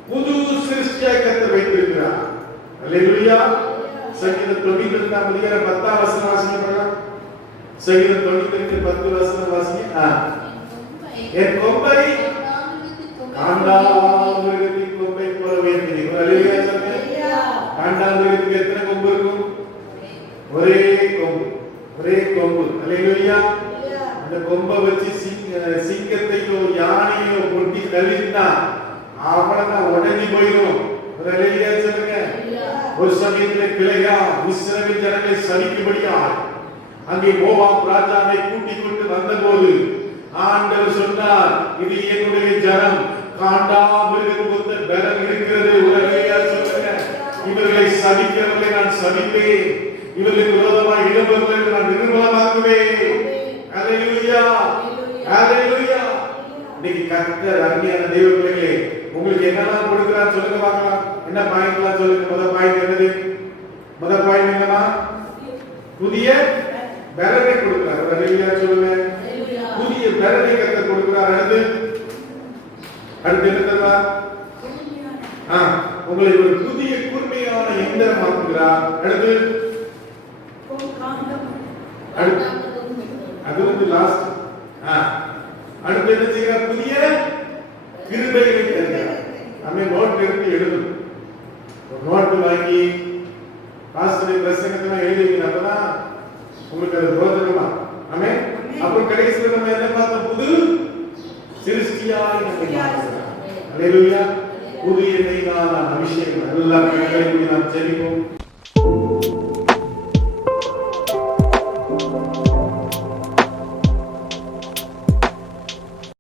புது சிருஷ்டியாய் கர்த்தர் வைத்திருக்கிறார். அல்லேலூயா. சங்கீதம் 92ஆம் அதிகாரம் 10ஆம் வசனம் வாசிங்க பார்க்கலாம். சங்கீதம் 92 10 வசனம் வாசிங்க. என் கொம்பை காண்டாமிருகத்தின் கொம்பை போல உயர்த்தினீர். அல்லேலூயா சொல்லுங்க. காண்டாமிருகத்துக்கு எத்தனை கொம்பு இருக்கும்? ஒரே கொம்பு, ஒரே கொம்பு. அல்லேலூயா. அந்த கொம்பை வச்சு சிங்கத்தையோ யானையோ கொட்டி தள்ளினா அவ்வளவுதான் உடஞ்சி போயிடும். ஒரு அல்லேலூயா சொல்லுங்க. ஒரு சமயத்திலே பிழையா இஸ்ரவேல் ஜனங்களை சபிக்கும்படியா அங்கே மோவாப் ராஜாவை கூட்டிக் கொண்டு வந்தபோது ஆண்டவர் சொன்னார், இது என்னுடைய ஜனம், காண்டாமிருகத்துக்கு பலம் இருக்கிறது. ஒரு அல்லேலூயா சொல்லுங்க. இவர்களை சபிக்கிறவர்களை நான் சபிப்பேன், இவர்களுக்கு விரோதமாக எழும்பவர்களை நான் நிர்மலமாக்குவேன். அல்லேலூயா. அல்லேலூயா. இன்னைக்கு கர்த்தர் அருமையான தேவ பிள்ளைகளே, உங்களுக்கு என்னெல்லாம் கொடுக்கிறார் சொல்லுங்க பார்க்கலாம். என்ன பாயிண்ட்லாம் சொல்லுங்க. முதல் பாயிண்ட் என்னது? முதல் பாயிண்ட் என்னமா? புதிய பலனை கொடுக்கிறார். அல்லேலூயா சொல்லுங்க. புதிய பலனை கர்த்தர் கொடுக்கிறார். அடுத்து என்ன தெரியுமா? உங்களை ஒரு புதிய கூர்மையான எந்திரமாக்குகிறார். அடுத்து அது வந்து லாஸ்ட். அடுத்து என்ன செய்கிறார்? புதிய கிருபைகளை தருகிறார். நம்ம நோட் எடுத்து எழுதணும். ஒரு நோட்டு வாங்கி பாஸ்டர் பிரசங்கத்தை எழுதிங்க. அப்பதான் உங்களுக்கு அது பிரோஜனமா. ஆமென். அப்புறம் கடைசியில் நம்ம என்ன பார்த்தோம்? புது சிருஷ்டியாய் நம்மை மாற்றுகிறார். அல்லேலூயா. புதிய நெய்யான அபிஷேகம். எல்லா கண்களையும் நாம் ஜெபிப்போம்.